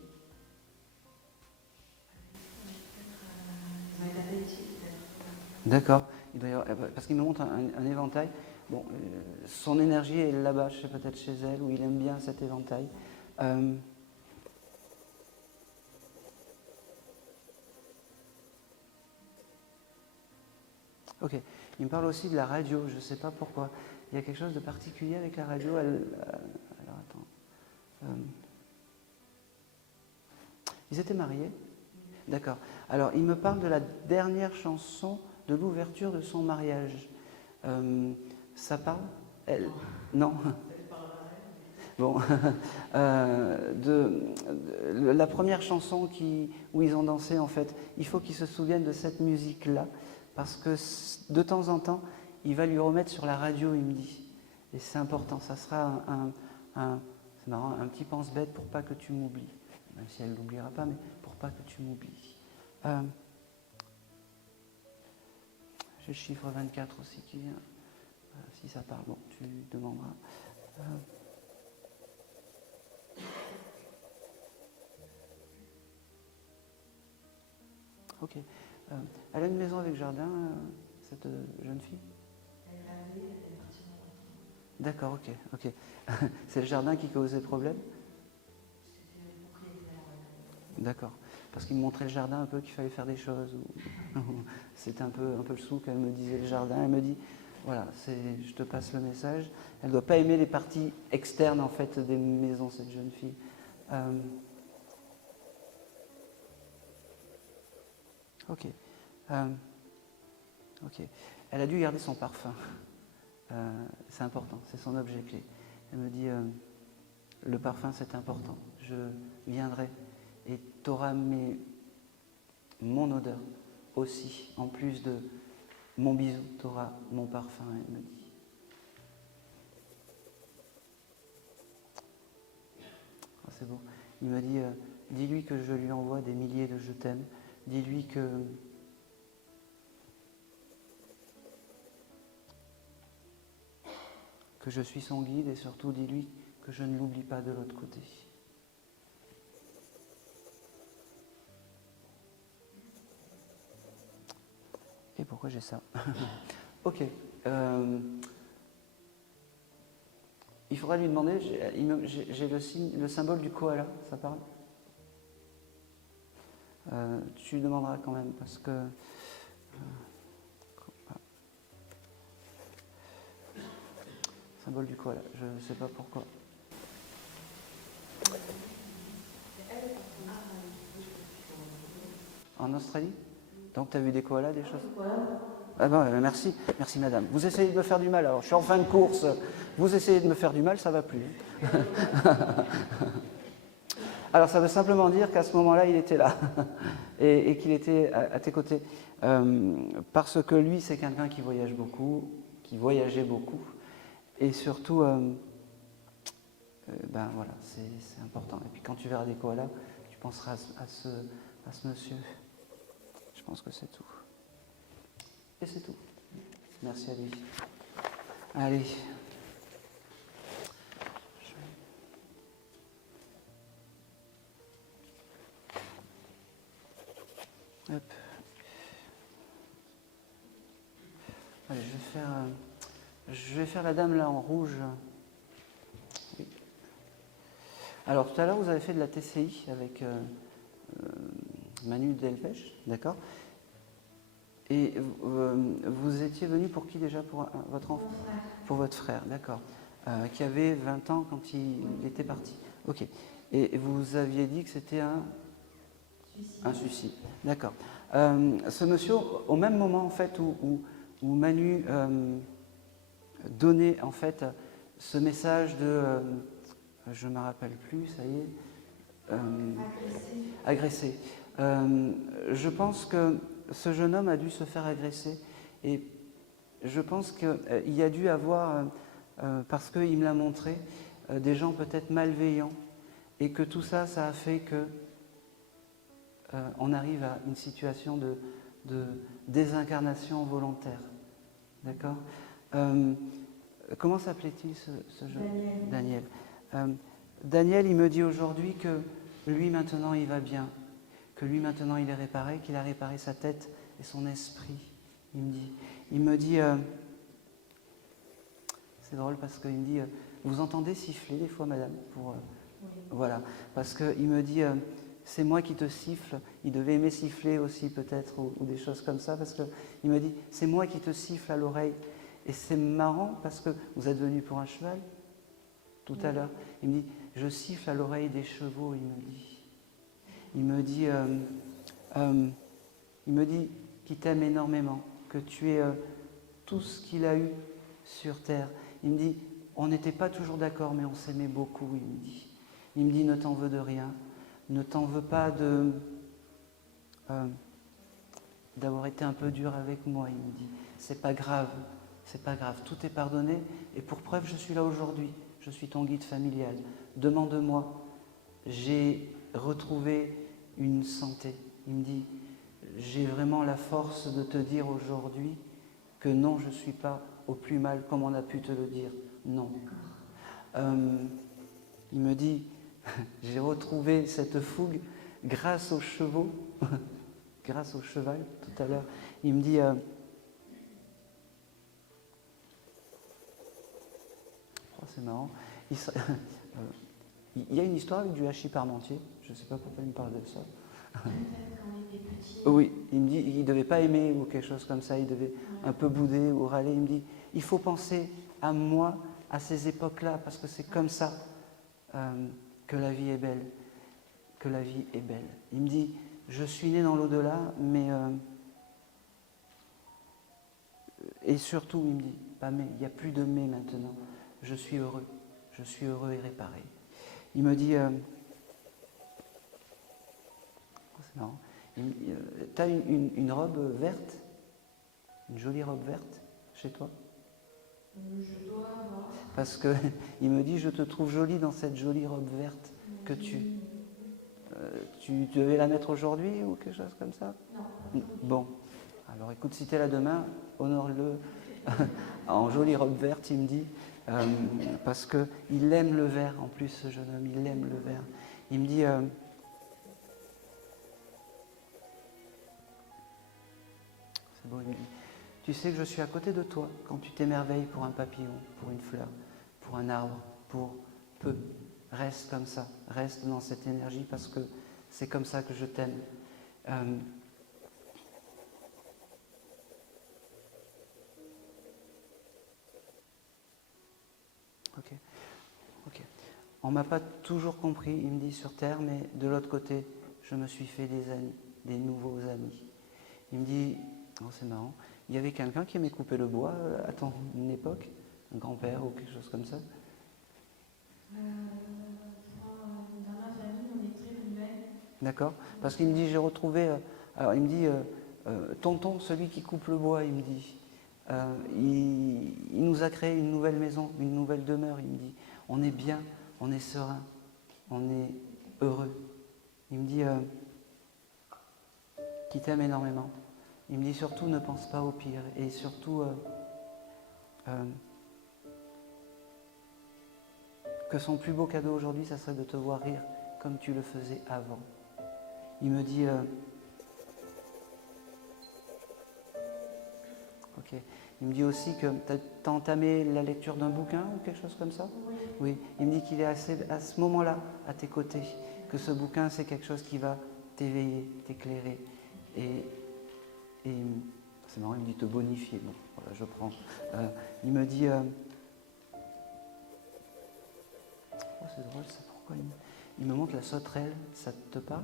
D'accord. Parce qu'il me montre un éventail. Bon, son énergie est là-bas, je sais peut-être chez elle, où il aime bien cet éventail. Ok. Il me parle aussi de la radio, je ne sais pas pourquoi. Il y a quelque chose de particulier avec la radio. Alors, attends. Ils étaient mariés? D'accord. Alors, il me parle de la dernière chanson de l'ouverture de son mariage. Ça parle? Elle? Non. Bon. La première chanson où ils ont dansé, en fait, il faut qu'ils se souviennent de cette musique-là, parce que de temps en temps, il va lui remettre sur la radio, il me dit. Et c'est important, ça sera c'est marrant, un petit pense-bête pour pas que tu m'oublies. Même si elle ne l'oubliera pas, mais pour pas que tu m'oublies. J'ai le chiffre 24 aussi qui vient. Si ça parle, bon, tu demanderas. Ok. Elle a une maison avec jardin, cette jeune fille? D'accord, ok. C'est le jardin qui causait problème? D'accord. Parce qu'il me montrait le jardin un peu, qu'il fallait faire des choses. C'était un peu le sou qu'elle me disait le jardin. Elle me dit, voilà, je te passe le message. Elle ne doit pas aimer les parties externes en fait des maisons, cette jeune fille. Ok. Elle a dû garder son parfum. C'est important, c'est son objet clé. Elle me dit, le parfum c'est important. Je viendrai et tu auras mon odeur aussi. En plus de mon bisou, tu auras mon parfum, elle me dit. Oh, c'est beau. Il me dit, dis-lui que je lui envoie des milliers de je t'aime. Dis-lui que je suis son guide et surtout dis-lui que je ne l'oublie pas de l'autre côté. Et pourquoi j'ai ça? Ok. Il faudra lui demander, j'ai le symbole du koala, ça parle? Tu lui demanderas quand même parce que... symbole du koala, je ne sais pas pourquoi. En Australie? Donc tu as vu des koalas, des choses? Ah ben, merci madame. Vous essayez de me faire du mal, alors je suis en fin de course. Vous essayez de me faire du mal, ça ne va plus. Alors ça veut simplement dire qu'à ce moment-là, il était là et qu'il était à tes côtés. parce que lui, c'est quelqu'un qui voyage beaucoup, qui voyageait beaucoup, et surtout, ben voilà, c'est important. Et puis quand tu verras des koalas, tu penseras à ce monsieur. Je pense que c'est tout. Et c'est tout. Merci à lui. Allez. Hop. Allez, je vais faire la dame là en rouge. Oui. Alors tout à l'heure, vous avez fait de la TCI avec Manu Delpech, d'accord? Et vous étiez venu pour qui déjà? Pour votre enfant? Pour votre frère, d'accord. Qui avait 20 ans quand il était parti. Ok. Et vous aviez dit que c'était un suicide. D'accord. Ce monsieur, au même moment en fait où Manu donnait en fait ce message de je ne me rappelle plus, ça y est. Agressé. Je pense que ce jeune homme a dû se faire agresser et je pense qu'il y a dû avoir, parce qu'il me l'a montré, des gens peut-être malveillants et que tout ça, ça a fait que on arrive à une situation de désincarnation volontaire. D'accord? Comment s'appelait-il ce jeune? Daniel. Daniel, il me dit aujourd'hui que lui maintenant il va bien, que lui maintenant il est réparé, qu'il a réparé sa tête et son esprit. Il me dit, c'est drôle parce qu'il me dit, vous entendez siffler des fois, madame, pour, voilà, parce qu'il me dit, c'est moi qui te siffle. Il devait aimer siffler aussi peut-être ou des choses comme ça parce qu'il me dit, c'est moi qui te siffle à l'oreille. Et c'est marrant parce que vous êtes venu pour un cheval tout à l'heure. Il me dit, je siffle à l'oreille des chevaux, il me dit. Il me dit qu'il t'aime énormément, que tu es tout ce qu'il a eu sur terre. Il me dit, on n'était pas toujours d'accord, mais on s'aimait beaucoup, il me dit. Il me dit, ne t'en veux de rien, ne t'en veux pas d'avoir été un peu dur avec moi, il me dit. C'est pas grave, tout est pardonné, et pour preuve, je suis là aujourd'hui, je suis ton guide familial. Demande-moi, j'ai retrouvé une santé. Il me dit, j'ai vraiment la force de te dire aujourd'hui que non, je ne suis pas au plus mal comme on a pu te le dire. Non. Il me dit, j'ai retrouvé cette fougue grâce aux chevaux, grâce au cheval tout à l'heure. Il me dit, oh, c'est marrant, il y a une histoire avec du hachis parmentier, je ne sais pas pourquoi il me parle de ça. Oui, il me dit qu'il ne devait pas aimer ou quelque chose comme ça, il devait un peu bouder ou râler. Il me dit, il faut penser à moi, à ces époques-là, parce que c'est comme ça que la vie est belle. Que la vie est belle. Il me dit, je suis né dans l'au-delà, mais... et surtout, il me dit, pas mais, il n'y a plus de mais maintenant. Je suis heureux et réparé. Il me dit... c'est marrant. Tu as une robe verte? Une jolie robe verte chez toi? Je dois avoir. Parce qu'il me dit, je te trouve jolie dans cette jolie robe verte que tu... tu devais la mettre aujourd'hui ou quelque chose comme ça? Non. Bon. Alors écoute, si tu es là demain, honore-le en jolie robe verte, il me dit, parce qu'il aime le vert en plus, ce jeune homme, il aime le vert. Il me dit... c'est beau, il me dit, tu sais que je suis à côté de toi quand tu t'émerveilles pour un papillon, pour une fleur, pour un arbre, pour peu. Reste comme ça, reste dans cette énergie parce que c'est comme ça que je t'aime. Ok. On ne m'a pas toujours compris, il me dit, sur Terre, mais de l'autre côté, je me suis fait des amis, des nouveaux amis. Il me dit, oh, c'est marrant, il y avait quelqu'un qui aimait couper le bois à ton époque, un grand-père ou quelque chose comme ça? Dans ma famille, on est très nouvelles. D'accord. Parce qu'il me dit, j'ai retrouvé... alors il me dit, tonton, celui qui coupe le bois, il me dit, il nous a créé une nouvelle maison, une nouvelle demeure, il me dit, on est bien, on est serein, on est heureux. Il me dit qu'il t'aime énormément. Il me dit surtout ne pense pas au pire et surtout que son plus beau cadeau aujourd'hui, ça serait de te voir rire comme tu le faisais avant. Il me dit ok. Il me dit aussi que tu as entamé la lecture d'un bouquin ou quelque chose comme ça? Oui. Il me dit qu'il est à ce moment-là à tes côtés, que ce bouquin c'est quelque chose qui va t'éveiller, t'éclairer et c'est marrant, il me dit te bonifier. Bon, voilà, je prends. Il me dit oh, c'est drôle ça, pourquoi il me montre la sauterelle, ça te parle?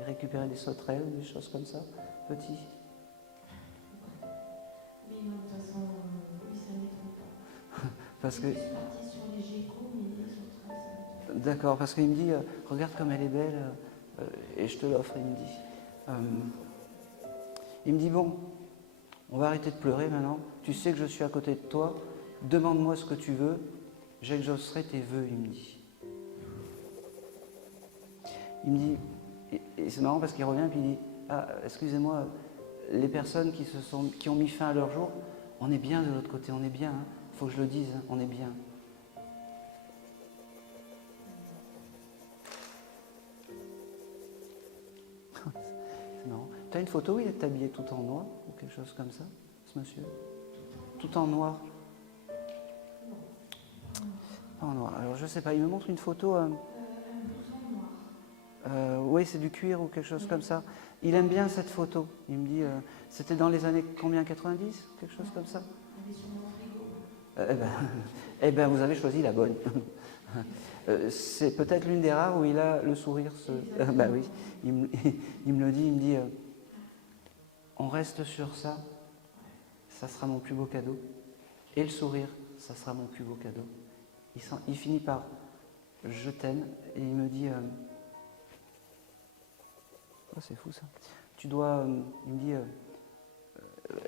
Il récupérait des sauterelles, des choses comme ça, petit. Oui, non, de toute façon, oui, ça ne m'étonne pas. Parce que... Je suis partie sur les geckos, mais les sauterelles, ça m'étonne pas. D'accord, parce qu'il me dit, regarde comme elle est belle, et je te l'offre, il me dit. Il me dit, bon, on va arrêter de pleurer maintenant, tu sais que je suis à côté de toi, demande-moi ce que tu veux, j'exaucerai tes vœux, il me dit. Il me dit, et c'est marrant parce qu'il revient et il dit, ah, excusez-moi, les personnes qui ont mis fin à leur jour, on est bien de l'autre côté, on est bien, hein. Faut que je le dise, hein, on est bien. C'est marrant. Tu as une photo où il est habillé tout en noir ou quelque chose comme ça, ce monsieur? Tout en noir? Pas en noir. Alors je sais pas, il me montre une photo. Un blouson noir. Oui, c'est du cuir ou quelque chose comme ça. Il aime bien cette photo. Il me dit, c'était dans les années combien, 90? Quelque chose comme ça? Elle est sur mon frigo. Eh ben, vous avez choisi la bonne. C'est peut-être l'une des rares où il a le sourire. Bah oui, il me le dit, il me dit, on reste sur ça, ça sera mon plus beau cadeau. Et le sourire, ça sera mon plus beau cadeau. Il finit par je t'aime et il me dit, oh, c'est fou ça. Tu dois, il me dit,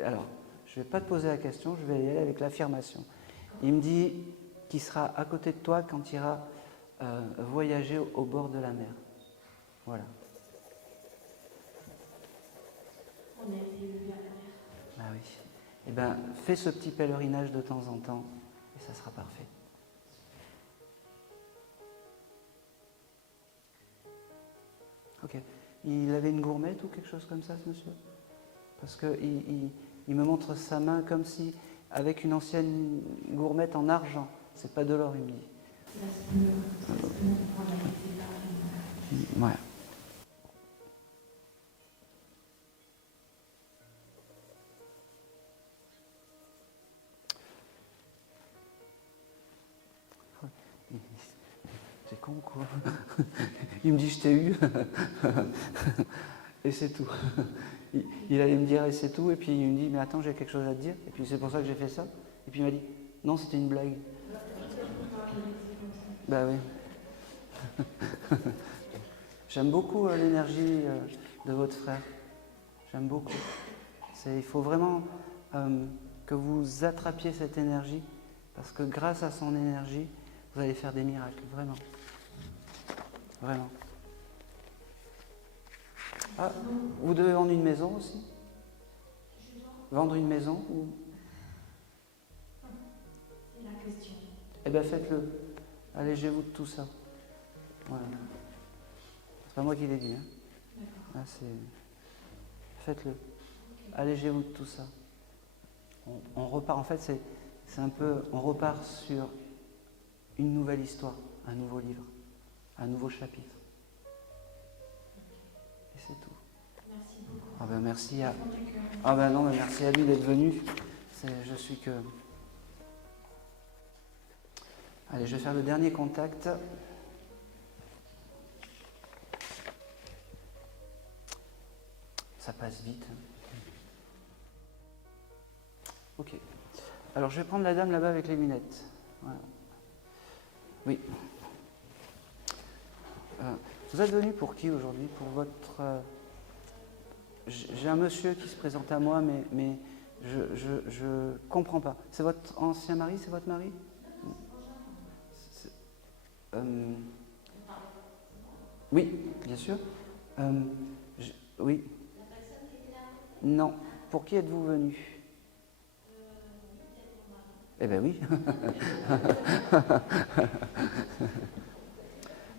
alors, je ne vais pas te poser la question, je vais y aller avec l'affirmation. Il me dit qu'il sera à côté de toi quand tu iras voyager au bord de la mer. Voilà. On a été élevés à la mer. Ah oui. Eh bien, fais ce petit pèlerinage de temps en temps et ça sera parfait. Ok. Il avait une gourmette ou quelque chose comme ça, ce monsieur? Parce qu'il me montre sa main comme si, avec une ancienne gourmette en argent. C'est pas de l'or, il me dit. Ça se peut prendre avec ses larmes. Ouais. C'est con quoi. Il me dit je t'ai eu et c'est tout. Il allait me dire et c'est tout et puis il me dit mais attends j'ai quelque chose à te dire et puis c'est pour ça que j'ai fait ça et puis il m'a dit non c'était une blague. Bah oui. J'aime beaucoup l'énergie de votre frère. J'aime beaucoup. Il faut vraiment que vous attrapiez cette énergie parce que grâce à son énergie vous allez faire des miracles, vraiment. Vraiment. Ah, vous devez vendre une maison aussi? Vendre une maison ou... C'est la question. Eh bien faites-le. Allégez-vous de tout ça. Voilà. C'est pas moi qui l'ai dit. Hein. Ah, faites-le. Allégez-vous de tout ça. On repart, en fait, c'est un peu... On repart sur une nouvelle histoire, un nouveau livre, un nouveau chapitre. Et c'est tout. Merci beaucoup. Ah ben merci à... Ah ben non, mais merci à lui d'être venu. Je suis que... Allez, je vais faire le dernier contact. Ça passe vite. Ok. Alors je vais prendre la dame là-bas avec les lunettes. Voilà. Oui. Vous êtes venu pour qui aujourd'hui? Pour votre j'ai un monsieur qui se présente à moi, mais je comprends pas. C'est votre ancien mari, c'est votre mari? C'est- euh, oui, bien sûr. Euh, oui. Non. Pour qui êtes-vous venu? Eh bien oui.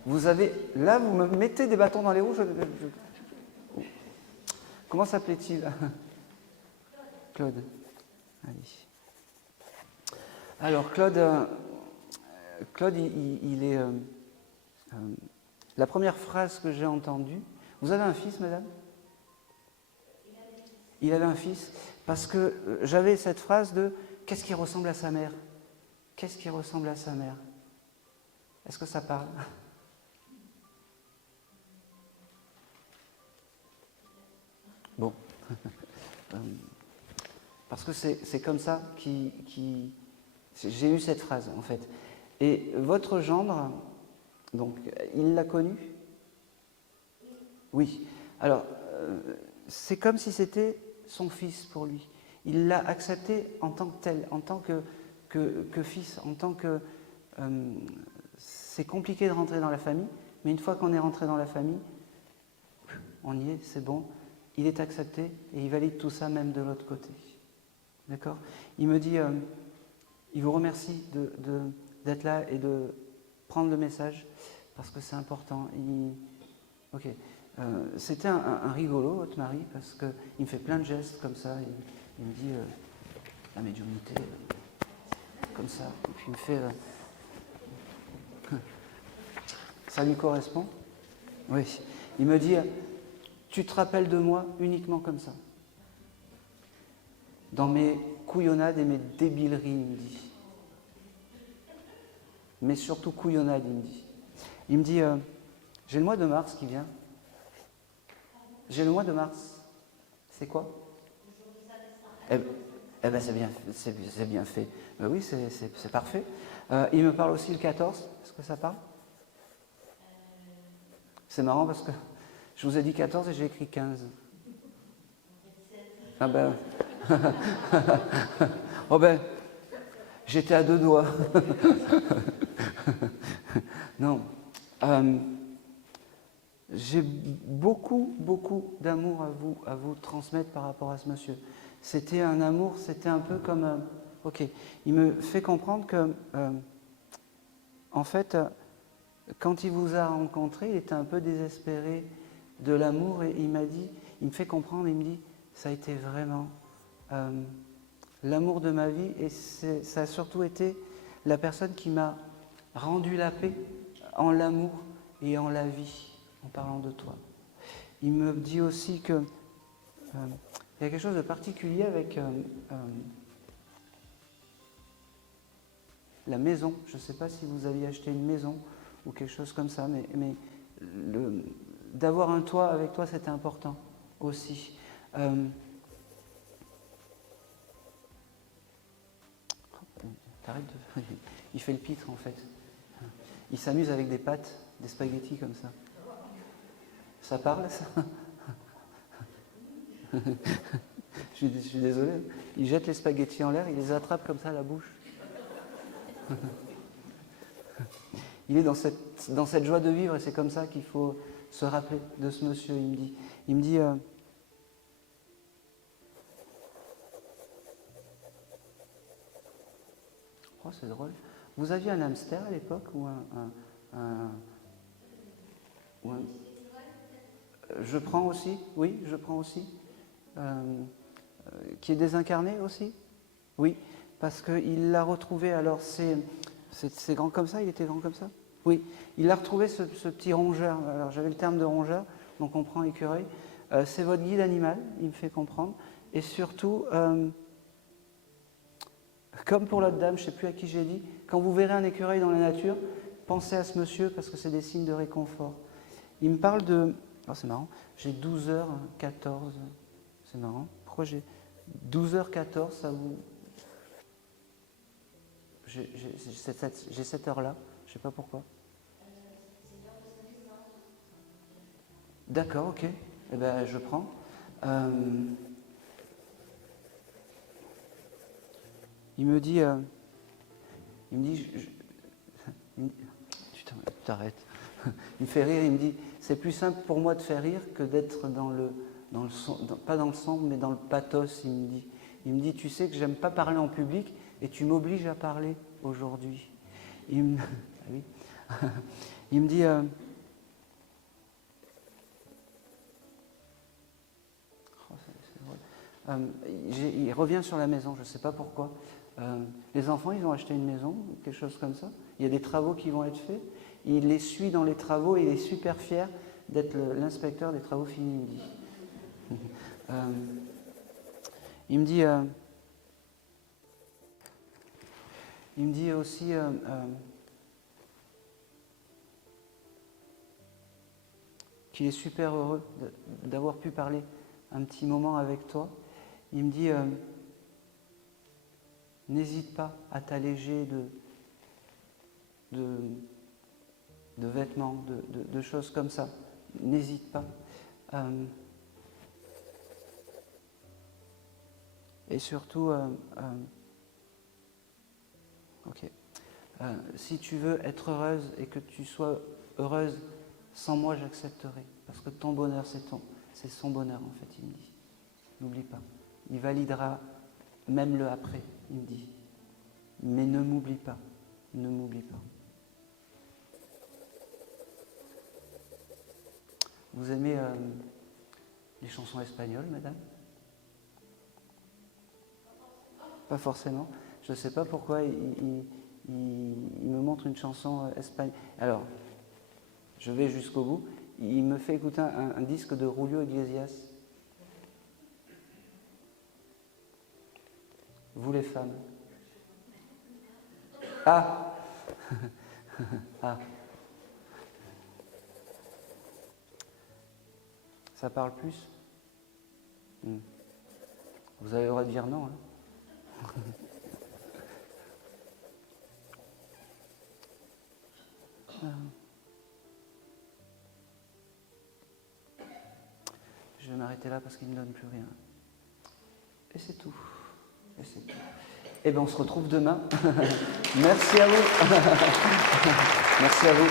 Vous avez... Là, vous me mettez des bâtons dans les roues. Comment s'appelait-il? Claude. Allez. Alors, Claude, il est... la première phrase que j'ai entendue... Vous avez un fils, madame? Il avait un fils. Parce que j'avais cette phrase de... Qu'est-ce qui ressemble à sa mère? Qu'est-ce qui ressemble à sa mère? Est-ce que ça parle? Bon. Parce que c'est comme ça j'ai eu cette phrase, en fait. Et votre gendre, donc, il l'a connu? Oui. Alors, c'est comme si c'était son fils pour lui. Il l'a accepté en tant que tel, en tant que fils, en tant que... c'est compliqué de rentrer dans la famille, mais une fois qu'on est rentré dans la famille, on y est, c'est bon, il est accepté et il valide tout ça même de l'autre côté. D'accord? Il me dit, il vous remercie d'être là et de prendre le message parce que c'est important. Ok. C'était un rigolo, votre mari, parce qu'il me fait plein de gestes comme ça. Il me dit la médiumnité, comme ça. Et puis il me fait... ça lui correspond? Oui. Il me dit, tu te rappelles de moi uniquement comme ça. Dans mes couillonnades et mes débileries, il me dit. Mais surtout couillonnades, il me dit. Il me dit, j'ai le mois de mars qui vient. J'ai le mois de mars. C'est quoi? Eh ben c'est bien fait. Ben oui, c'est parfait. Il me parle aussi le 14. Est-ce que ça parle? C'est marrant parce que je vous ai dit 14 et j'ai écrit 15. Ah ben... oh ben, j'étais à deux doigts. Non. J'ai beaucoup d'amour à vous transmettre par rapport à ce monsieur. C'était un amour, c'était un peu comme... ok, il me fait comprendre que, en fait, quand il vous a rencontré, il était un peu désespéré de l'amour et il me fait comprendre, il me dit, ça a été vraiment l'amour de ma vie et ça a surtout été la personne qui m'a rendu la paix en l'amour et en la vie. En parlant de toi. Il me dit aussi que il y a quelque chose de particulier avec la maison. Je ne sais pas si vous aviez acheté une maison ou quelque chose comme ça, mais d'avoir un toit avec toi, c'était important aussi. Il fait le pitre en fait. Il s'amuse avec des pâtes, des spaghettis comme ça. Ça parle, ça? je suis désolé. Il jette les spaghettis en l'air, il les attrape comme ça à la bouche. Il est dans cette joie de vivre et c'est comme ça qu'il faut se rappeler de ce monsieur. Il me dit oh, c'est drôle. Vous aviez un hamster à l'époque ou je prends aussi, oui, je prends aussi. Qui est désincarné aussi? Oui, parce qu'il l'a retrouvé, alors c'est grand comme ça, il était grand comme ça? Oui, il a retrouvé ce petit rongeur, alors j'avais le terme de rongeur, donc on prend écureuil. C'est votre guide animal, il me fait comprendre, et surtout, comme pour l'autre dame, je ne sais plus à qui j'ai dit, quand vous verrez un écureuil dans la nature, pensez à ce monsieur parce que c'est des signes de réconfort. Il me parle de... Oh, c'est marrant, j'ai 12h14, c'est marrant. Pourquoi j'ai 12h14, ça vous... J'ai cette heure-là, je ne sais pas pourquoi. D'accord, ok, eh ben, je prends. Il me dit, tu t'arrêtes. Il me fait rire, il me dit, c'est plus simple pour moi de faire rire que d'être pas dans le sang, mais dans le pathos, il me dit, tu sais que j'aime pas parler en public et tu m'obliges à parler aujourd'hui. Il me, ah oui. Il me dit, il revient sur la maison, je ne sais pas pourquoi. Les enfants, ils ont acheté une maison, quelque chose comme ça. Il y a des travaux qui vont être faits. Il les suit dans les travaux et il est super fier d'être l'inspecteur des travaux finis, il me dit. Il me dit aussi qu'il est super heureux d'avoir pu parler un petit moment avec toi. Il me dit, n'hésite pas à t'alléger de vêtements, de choses comme ça. N'hésite pas. Et surtout, si tu veux être heureuse et que tu sois heureuse sans moi, j'accepterai. Parce que ton bonheur, c'est son bonheur, en fait, il me dit. N'oublie pas. Il validera même le après, il me dit. Mais ne m'oublie pas. Ne m'oublie pas. Vous aimez les chansons espagnoles, madame? Pas forcément. Je ne sais pas pourquoi il me montre une chanson espagnole. Alors, je vais jusqu'au bout. Il me fait écouter un disque de Julio Iglesias. Vous les femmes. Ah. Ah. Ça parle plus? Vous avez le droit de dire non, hein? Je vais m'arrêter là parce qu'il ne me donne plus rien. Et c'est tout. Et c'est tout. Eh bien, on se retrouve demain. Merci à vous. Merci à vous.